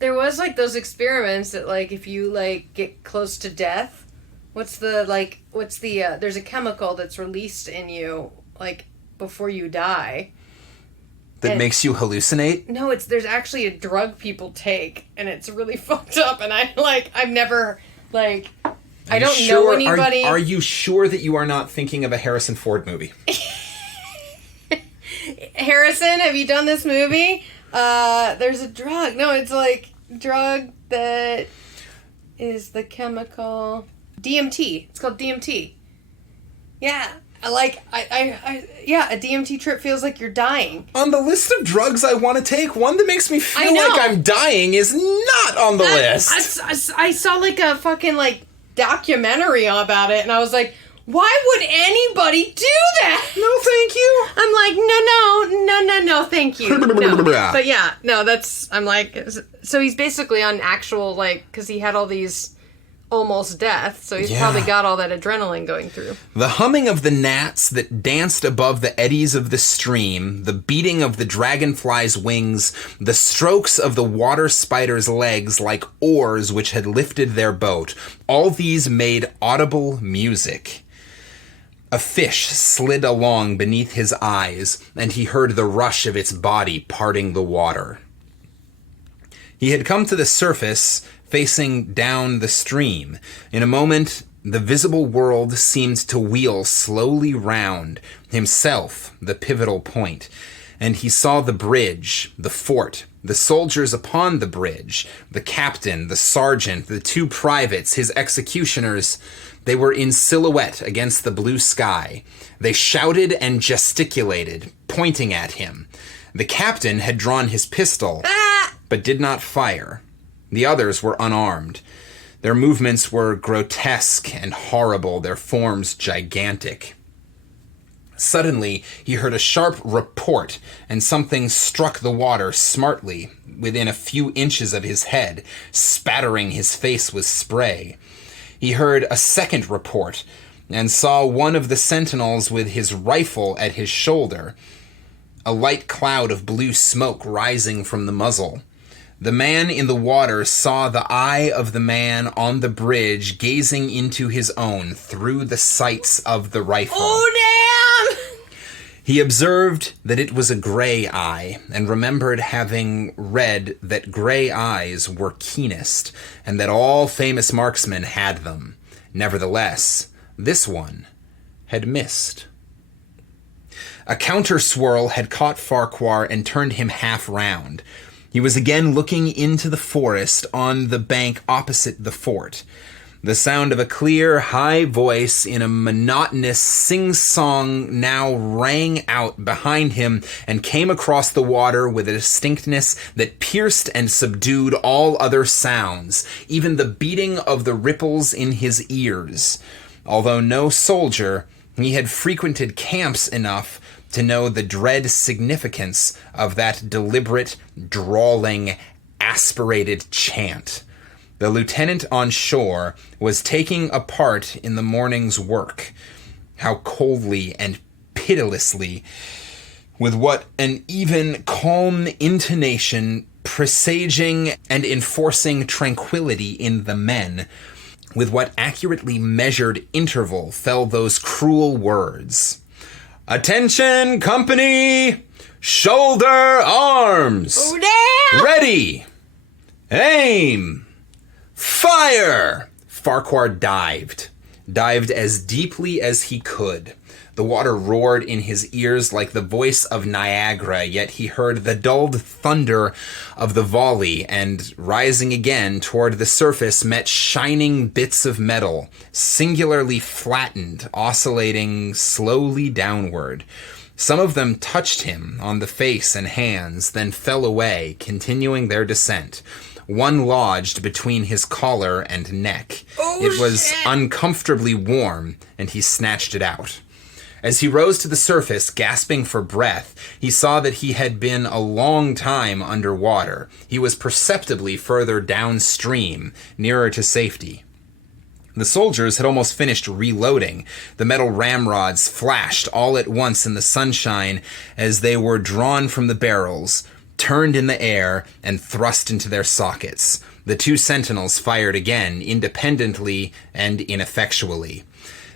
There was, like, those experiments that, like, if you, like, get close to death, there's a chemical that's released in you, like, before you die. That makes you hallucinate? No, there's actually a drug people take, and it's really fucked up, and I've never, like, I don't know anybody. Are you sure that you are not thinking of a Harrison Ford movie? Harrison, have you done this movie? There's a drug. No, it's like drug that is the chemical DMT. It's called DMT. Yeah. A DMT trip feels like you're dying. On the list of drugs I want to take, one that makes me feel like I'm dying is not on the list. I saw like a fucking like documentary about it, and I was like, why would anybody do that? No, thank you. I'm like, no, thank you. No. But yeah, no, I'm like, so he's basically on actual, like, because he had all these almost death, so he's probably got all that adrenaline going through. The humming of the gnats that danced above the eddies of the stream, the beating of the dragonfly's wings, the strokes of the water spider's legs like oars which had lifted their boat, all these made audible music. A fish slid along beneath his eyes, and he heard the rush of its body parting the water. He had come to the surface, facing down the stream. In a moment, the visible world seemed to wheel slowly round, himself the pivotal point, and he saw the bridge, the fort, the soldiers upon the bridge, the captain, the sergeant, the two privates, his executioners. They were in silhouette against the blue sky. They shouted and gesticulated, pointing at him. The captain had drawn his pistol, but did not fire. The others were unarmed. Their movements were grotesque and horrible, their forms gigantic. Suddenly, he heard a sharp report, and something struck the water smartly within a few inches of his head, spattering his face with spray. He heard a second report, and saw one of the sentinels with his rifle at his shoulder, a light cloud of blue smoke rising from the muzzle. The man in the water saw the eye of the man on the bridge gazing into his own through the sights of the rifle. Oh, damn! He observed that it was a gray eye, and remembered having read that gray eyes were keenest, and that all famous marksmen had them. Nevertheless, this one had missed. A counter-swirl had caught Farquhar and turned him half round. He was again looking into the forest on the bank opposite the fort. The sound of a clear, high voice in a monotonous sing-song now rang out behind him and came across the water with a distinctness that pierced and subdued all other sounds, even the beating of the ripples in his ears. Although no soldier, he had frequented camps enough to know the dread significance of that deliberate, drawling, aspirated chant. The lieutenant on shore was taking a part in the morning's work. How coldly and pitilessly, with what an even calm intonation presaging and enforcing tranquility in the men, with what accurately measured interval fell those cruel words. "Attention, company! Shoulder arms! Oh, damn! Ready! Aim! Fire!" Farquhar dived as deeply as he could. The water roared in his ears like the voice of Niagara, yet he heard the dulled thunder of the volley, and rising again toward the surface met shining bits of metal, singularly flattened, oscillating slowly downward. Some of them touched him on the face and hands, then fell away, continuing their descent. One lodged between his collar and neck. It was uncomfortably warm, and he snatched it out. As he rose to the surface, gasping for breath, he saw that he had been a long time underwater. He was perceptibly further downstream, nearer to safety. The soldiers had almost finished reloading. The metal ramrods flashed all at once in the sunshine as they were drawn from the barrels, turned in the air, and thrust into their sockets. The two sentinels fired again, independently and ineffectually.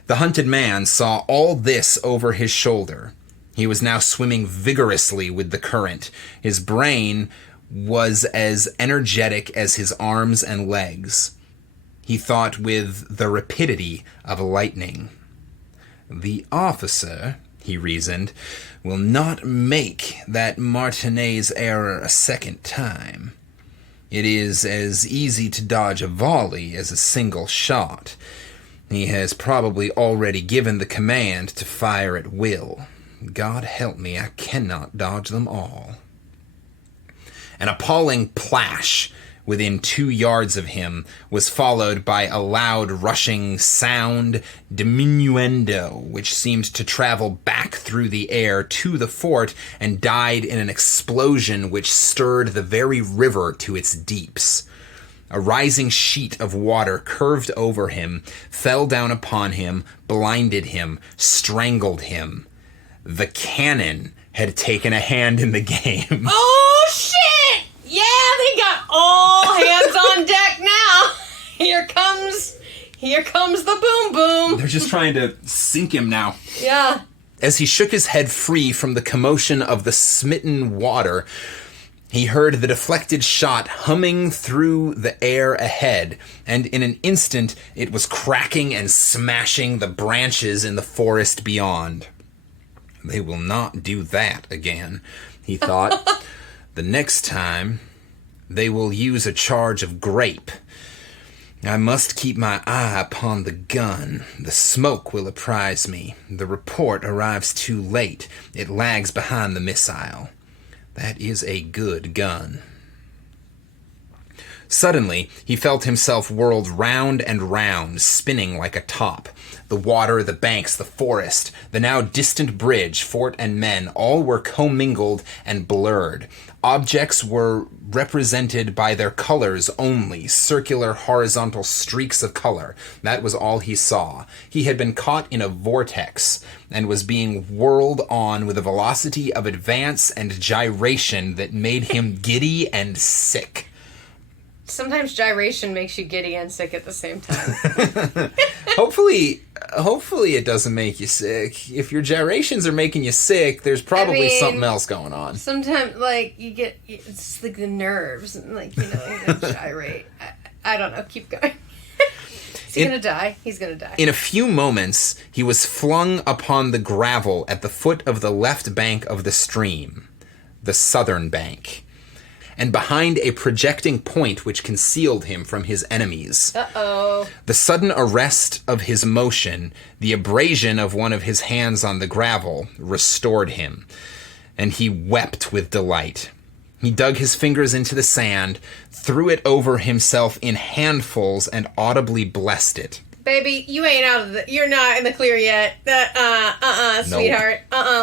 The hunted man saw all this over his shoulder. He was now swimming vigorously with the current. His brain was as energetic as his arms and legs. He thought with the rapidity of lightning. "The officer," he reasoned, "will not make that Martinez error a second time. It is as easy to dodge a volley as a single shot. He has probably already given the command to fire at will. God help me, I cannot dodge them all." An appalling plash within 2 yards of him was followed by a loud rushing sound diminuendo, which seemed to travel back through the air to the fort and died in an explosion which stirred the very river to its deeps. A rising sheet of water curved over him, fell down upon him, blinded him, strangled him. The cannon had taken a hand in the game. Oh, shit! Yeah, they got all hands on deck now. Here comes the boom boom. They're just trying to sink him now. Yeah. As he shook his head free from the commotion of the smitten water, he heard the deflected shot humming through the air ahead, and in an instant it was cracking and smashing the branches in the forest beyond. They will not do that again, he thought. The next time, they will use a charge of grape. I must keep my eye upon the gun. The smoke will apprise me. The report arrives too late. It lags behind the missile. That is a good gun. Suddenly, he felt himself whirled round and round, spinning like a top. The water, the banks, the forest, the now distant bridge, fort, and men, all were commingled and blurred. Objects were represented by their colors only, circular horizontal streaks of color. That was all he saw. He had been caught in a vortex and was being whirled on with a velocity of advance and gyration that made him giddy and sick. Sometimes gyration makes you giddy and sick at the same time. Hopefully it doesn't make you sick. If your gyrations are making you sick, there's probably something else going on. Sometimes, like, it's like the nerves, and, like, you gyrate. I don't know. Keep going. Is he gonna die? He's gonna die. In a few moments, he was flung upon the gravel at the foot of the left bank of the stream, the southern bank, and behind a projecting point which concealed him from his enemies. Uh-oh. The sudden arrest of his motion, the abrasion of one of his hands on the gravel, restored him, and he wept with delight. He dug his fingers into the sand, threw it over himself in handfuls, and audibly blessed it. Baby, you're not in the clear yet. Sweetheart.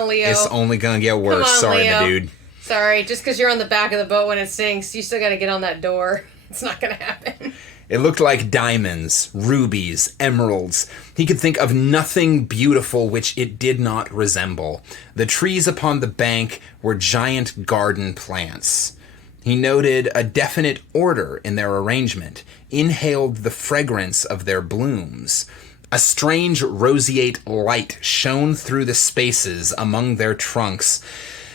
Leo. It's only gonna get worse. Come on, Sorry, Leo. my dude. Sorry, just because you're on the back of the boat when it sinks, you still got to get on that door. It's not going to happen. It looked like diamonds, rubies, emeralds. He could think of nothing beautiful which it did not resemble. The trees upon the bank were giant garden plants. He noted a definite order in their arrangement, inhaled the fragrance of their blooms. A strange roseate light shone through the spaces among their trunks,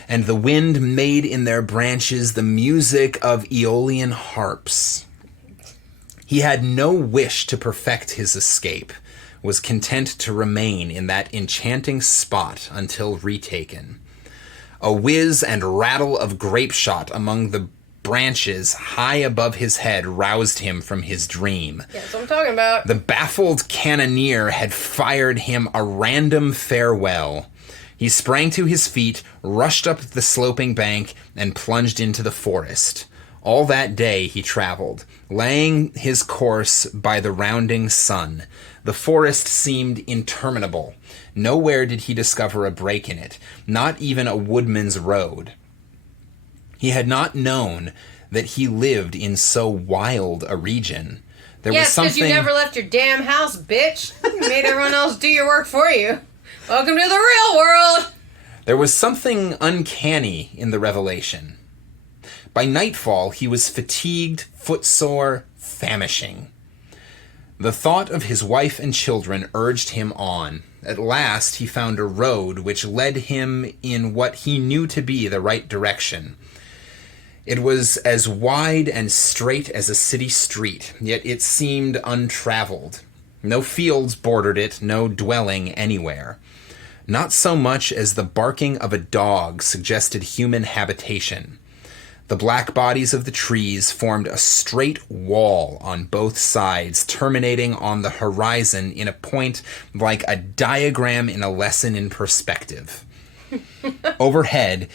and the wind made in their branches the music of Aeolian harps. He had no wish to perfect his escape, was content to remain in that enchanting spot until retaken. A whiz and rattle of grape shot among the branches high above his head roused him from his dream. Yeah, that's what I'm talking about. The baffled cannoneer had fired him a random farewell. He sprang to his feet, rushed up the sloping bank, and plunged into the forest. All that day he traveled, laying his course by the rounding sun. The forest seemed interminable. Nowhere did he discover a break in it, not even a woodman's road. He had not known that he lived in so wild a region. There was something... because you never left your damn house, bitch. You made everyone else do your work for you. Welcome to the real world! There was something uncanny in the revelation. By nightfall, he was fatigued, footsore, famishing. The thought of his wife and children urged him on. At last, he found a road which led him in what he knew to be the right direction. It was as wide and straight as a city street, yet it seemed untraveled. No fields bordered it, no dwelling anywhere. Not so much as the barking of a dog suggested human habitation. The black bodies of the trees formed a straight wall on both sides, terminating on the horizon in a point like a diagram in a lesson in perspective. Overhead,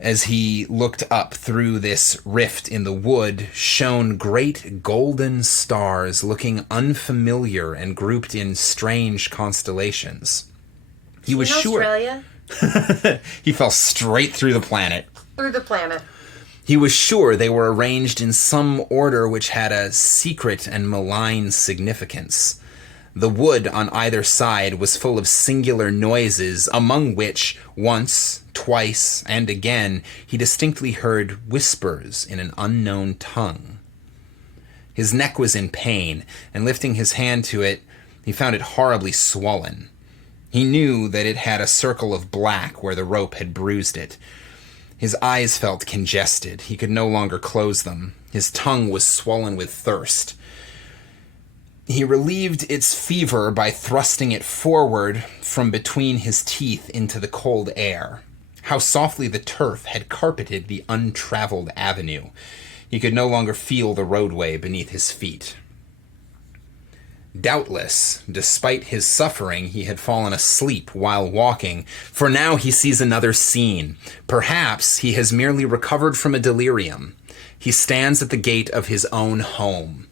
as he looked up through this rift in the wood, shone great golden stars looking unfamiliar and grouped in strange constellations. He was sure... Australia? He fell straight through the planet. Through the planet. He was sure they were arranged in some order which had a secret and malign significance. The wood on either side was full of singular noises, among which, once, twice, and again, he distinctly heard whispers in an unknown tongue. His neck was in pain, and lifting his hand to it, he found it horribly swollen. He knew that it had a circle of black where the rope had bruised it. His eyes felt congested. He could no longer close them. His tongue was swollen with thirst. He relieved its fever by thrusting it forward from between his teeth into the cold air. How softly the turf had carpeted the untraveled avenue. He could no longer feel the roadway beneath his feet. Doubtless, despite his suffering, he had fallen asleep while walking, for now he sees another scene. Perhaps he has merely recovered from a delirium. He stands at the gate of his own home.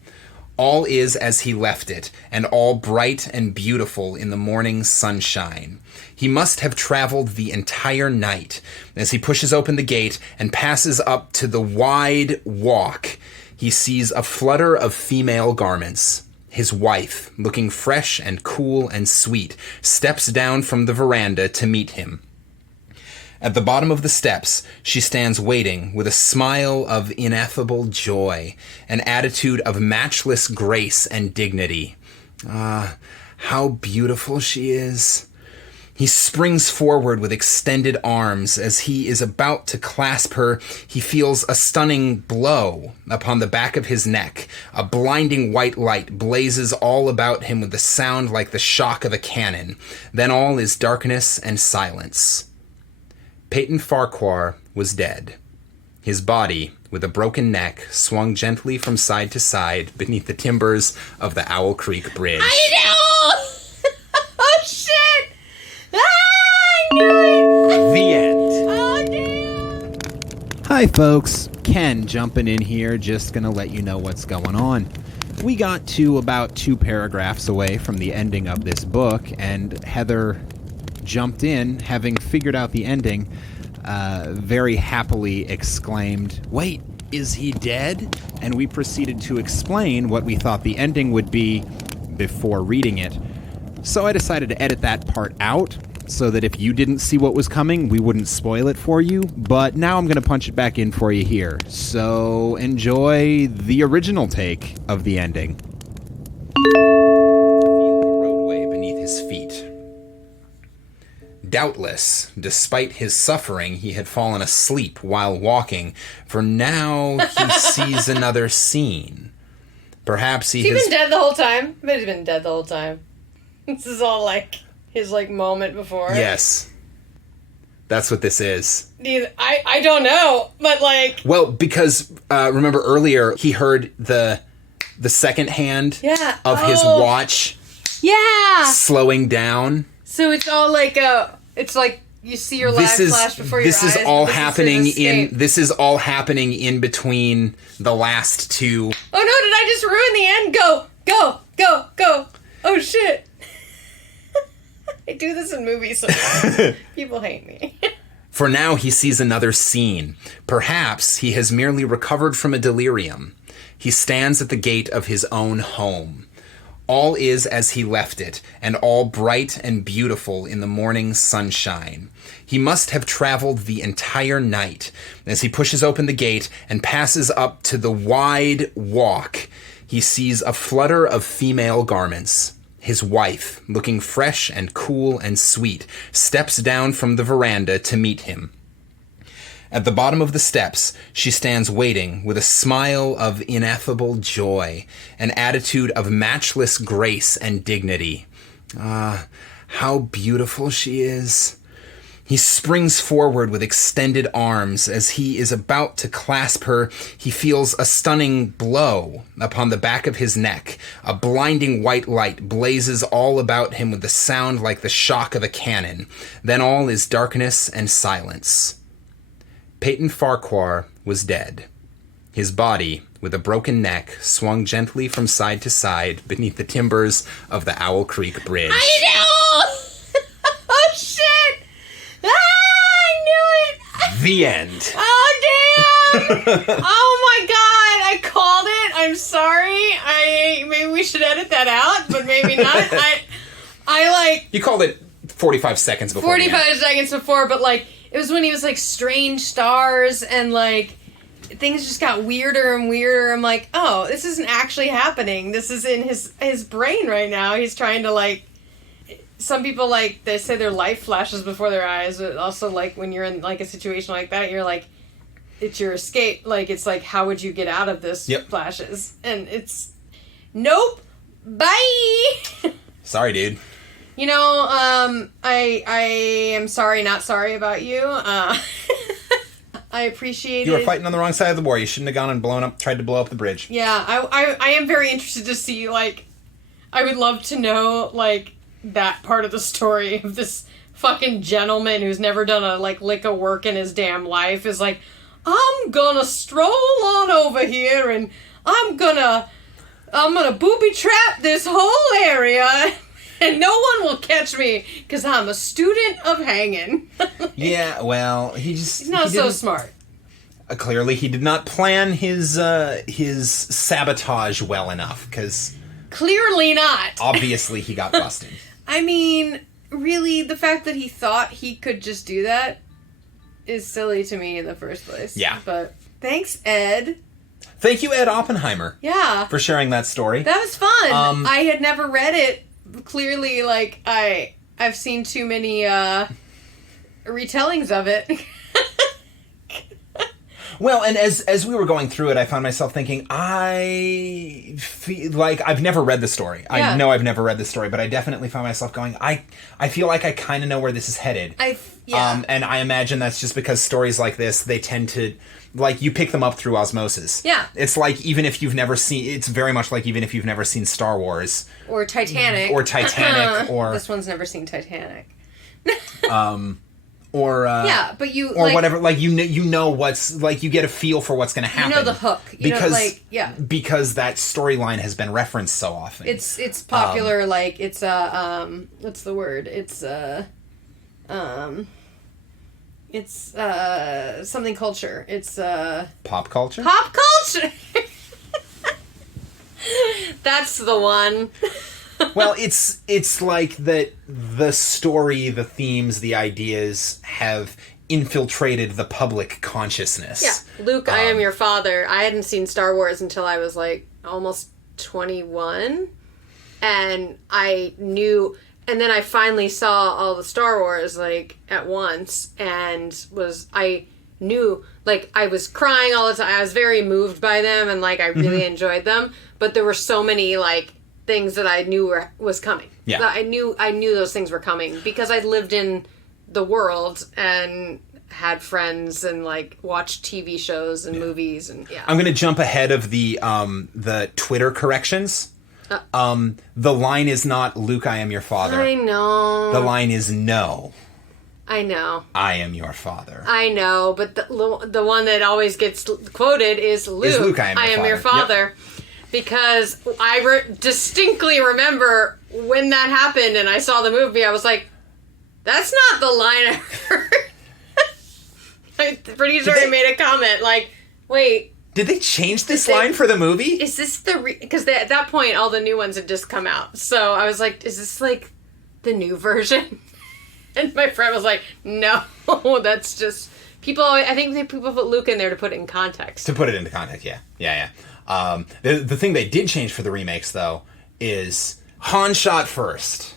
All is as he left it, and all bright and beautiful in the morning sunshine. He must have traveled the entire night. As he pushes open the gate and passes up to the wide walk, he sees a flutter of female garments. His wife, looking fresh and cool and sweet, steps down from the veranda to meet him. At the bottom of the steps, she stands waiting with a smile of ineffable joy, an attitude of matchless grace and dignity. Ah, how beautiful she is. He springs forward with extended arms. As he is about to clasp her, he feels a stunning blow upon the back of his neck. A blinding white light blazes all about him with a sound like the shock of a cannon. Then all is darkness and silence. Peyton Farquhar was dead. His body, with a broken neck, swung gently from side to side beneath the timbers of the Owl Creek Bridge. I know! Oh, shit! Ah, I knew it! The end. Oh, damn! Hi folks, Ken jumping in here, just gonna let you know what's going on. We got to about 2 paragraphs away from the ending of this book, and Heather jumped in, having figured out the ending, very happily exclaimed, "Wait, is he dead?" And we proceeded to explain what we thought the ending would be before reading it. So I decided to edit that part out, so that if you didn't see what was coming, we wouldn't spoil it for you. But now I'm going to punch it back in for you here. So enjoy the original take of the ending. Feel the roadway beneath his feet. Doubtless, despite his suffering, he had fallen asleep while walking, for now he sees another scene. Perhaps he Has he has... been dead the whole time? I bet he's been dead the whole time. This is all like his like moment before. Yes. That's what this is. I don't know, but like... Well, because remember earlier he heard the second hand of his watch slowing down. So it's all like it's like you see your life flash before your eyes. This is all happening in between the last two. Oh no, did I just ruin the end? Go, go, go, go. Oh shit. I do this in movies sometimes. People hate me. For now, he sees another scene. Perhaps he has merely recovered from a delirium. He stands at the gate of his own home. All is as he left it, and all bright and beautiful in the morning sunshine. He must have traveled the entire night. As he pushes open the gate and passes up to the wide walk, he sees a flutter of female garments. His wife, looking fresh and cool and sweet, steps down from the veranda to meet him. At the bottom of the steps, she stands waiting with a smile of ineffable joy, an attitude of matchless grace and dignity. Ah, how beautiful she is. He springs forward with extended arms. As he is about to clasp her, he feels a stunning blow upon the back of his neck. A blinding white light blazes all about him with a sound like the shock of a cannon. Then all is darkness and silence. Peyton Farquhar was dead. His body, with a broken neck, swung gently from side to side beneath the timbers of the Owl Creek Bridge. I know! Oh shit! Ah, I knew it! The end. Oh damn! Oh my god! I called it. I'm sorry. Maybe we should edit that out, but maybe not. I like You called it 45 seconds before. 45 seconds before, but like it was when he was like strange stars and like things just got weirder and weirder. I'm like, oh, this isn't actually happening. This is in his brain right now. He's trying to like. Some people like they say their life flashes before their eyes, but also like when you're in like a situation like that, you're like, it's your escape. Like it's like, how would you get out of this? Yep. Flashes, and it's nope. Bye. Sorry, dude. You know, I am sorry, not sorry about you. I appreciate it. You were fighting on the wrong side of the war. You shouldn't have gone and tried to blow up the bridge. Yeah, I am very interested to see, like, I would love to know, like, that part of the story of this fucking gentleman who's never done a, like, lick of work in his damn life is like, I'm gonna stroll on over here and I'm gonna booby trap this whole area and no one will catch me because I'm a student of hanging. Yeah, well, he's not so smart. Clearly, he did not plan his sabotage well enough, because... Clearly not. Obviously, he got busted. I mean, really, the fact that he thought he could just do that is silly to me in the first place. Yeah. But thanks, Ed. Thank you, Ed Oppenheimer. Yeah. For sharing that story. That was fun. I had never read it. Clearly, like, I've seen too many retellings of it. Well, and as we were going through it, I found myself thinking, I feel like I've never read the story. Yeah. I know I've never read the story, but I definitely found myself going, I feel like I kind of know where this is headed. And I imagine that's just because stories like this, they tend to, like, you pick them up through osmosis. Yeah. It's like, even if you've never seen, it's very much like even if you've never seen Star Wars. Or Titanic. Or... This one's never seen Titanic. Yeah, but you... Or like, whatever, like, you know what's... Like, you get a feel for what's going to happen. You know the hook. Because that storyline has been referenced so often. It's popular, like, it's what's the word? It's something culture. It's, Pop culture? Pop culture! That's the one. Well, it's like that the story, the themes, the ideas have infiltrated the public consciousness. Yeah. Luke, I am your father. I hadn't seen Star Wars until I was like almost 21. And I knew, and then I finally saw all the Star Wars like at once and I knew, like, I was crying all the time. I was very moved by them and like I really enjoyed them. But there were so many like things that I knew was coming. Yeah. That I knew those things were coming because I lived in the world and had friends and like watched TV shows and movies and I'm going to jump ahead of the Twitter corrections. The line is not "Luke, I am your father." I know. The line is "No." I know. I am your father. I know, but the one that always gets quoted is Luke, I am your father. Yep. Because I distinctly remember when that happened and I saw the movie, I was like, that's not the line I heard. I'm pretty sure I made a comment like, wait. Did they change this line for the movie? Is this because at that point, all the new ones had just come out. So I was like, is this like the new version? And my friend was like, no, that's just... I think people put Luke in there to put it in context. To put it into context, yeah. The thing they did change for the remakes, though, is Han shot first.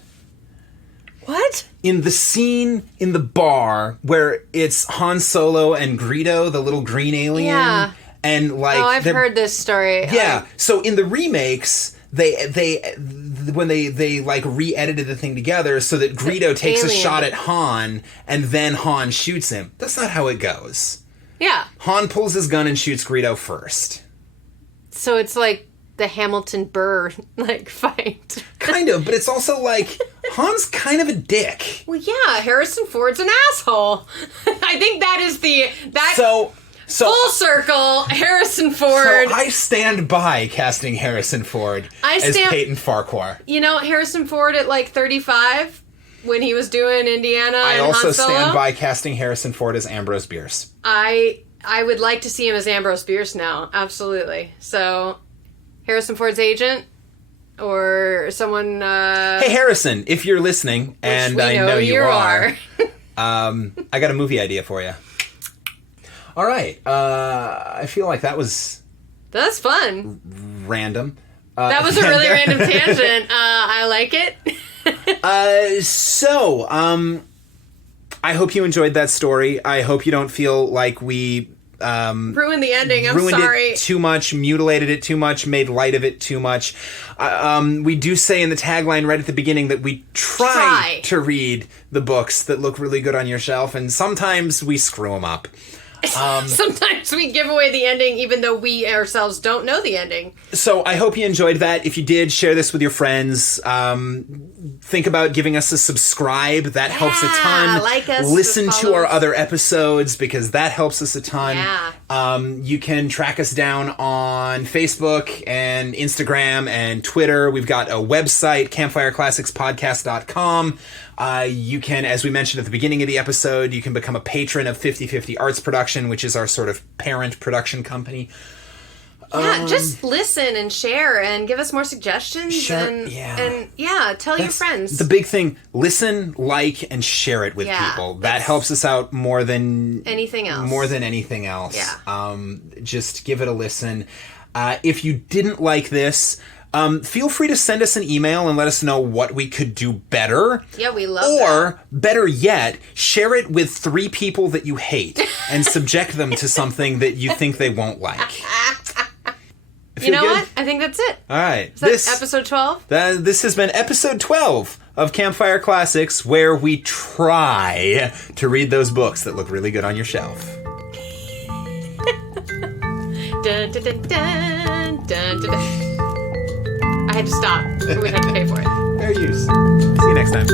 What? In the scene in the bar where it's Han Solo and Greedo, the little green alien. Yeah. And like... Oh, I've heard this story. Yeah. So in the remakes, they when they like re-edited the thing together so that Greedo takes a shot at Han and then Han shoots him. That's not how it goes. Yeah. Han pulls his gun and shoots Greedo first. So it's like the Hamilton Burr like fight. Kind of, but it's also like Han's kind of a dick. Well, yeah, Harrison Ford's an asshole. I think that is So full circle, Harrison Ford. So I stand by casting Harrison Ford as Peyton Farquhar. You know, Harrison Ford at like 35 when he was doing Indiana I and also Han Solo. stand by casting Harrison Ford as Ambrose Bierce. I would like to see him as Ambrose Bierce now. Absolutely. So, Harrison Ford's agent or someone... Hey, Harrison, if you're listening, and I know you are. I got a movie idea for you. All right. I feel like that was... That's fun. Random. That was a really random tangent. I like it. I hope you enjoyed that story. I hope you don't feel like we... ruined the ending. I'm ruined sorry. It too much, mutilated it too much, made light of it too much. We do say in the tagline right at the beginning that we try to read the books that look really good on your shelf, and sometimes we screw them up. Sometimes we give away the ending even though we ourselves don't know the ending. So I hope you enjoyed that. If you did, share this with your friends. Think about giving us a subscribe. That helps a ton. Like us. Listen to our other episodes because that helps us a ton. Yeah. You can track us down on Facebook and Instagram and Twitter. We've got a website, campfireclassicspodcast.com. You can, as we mentioned at the beginning of the episode, you can become a patron of 50/50 Arts Production, which is our sort of parent production company. Yeah, just listen and share and give us more suggestions. And tell your friends. The big thing, listen, like, and share it with people. That helps us out more than anything else. Yeah. Just give it a listen. If you didn't like this, feel free to send us an email and let us know what we could do better. Yeah, we love that. Or, better yet, share it with 3 people that you hate and subject them to something that you think they won't like. You know what? I think that's it. All right. Is that episode 12? This has been episode 12 of Campfire Classics, where we try to read those books that look really good on your shelf. Dun, dun, dun, dun, dun, dun. I had to stop. We had to pay for it. Fair use. See you next time.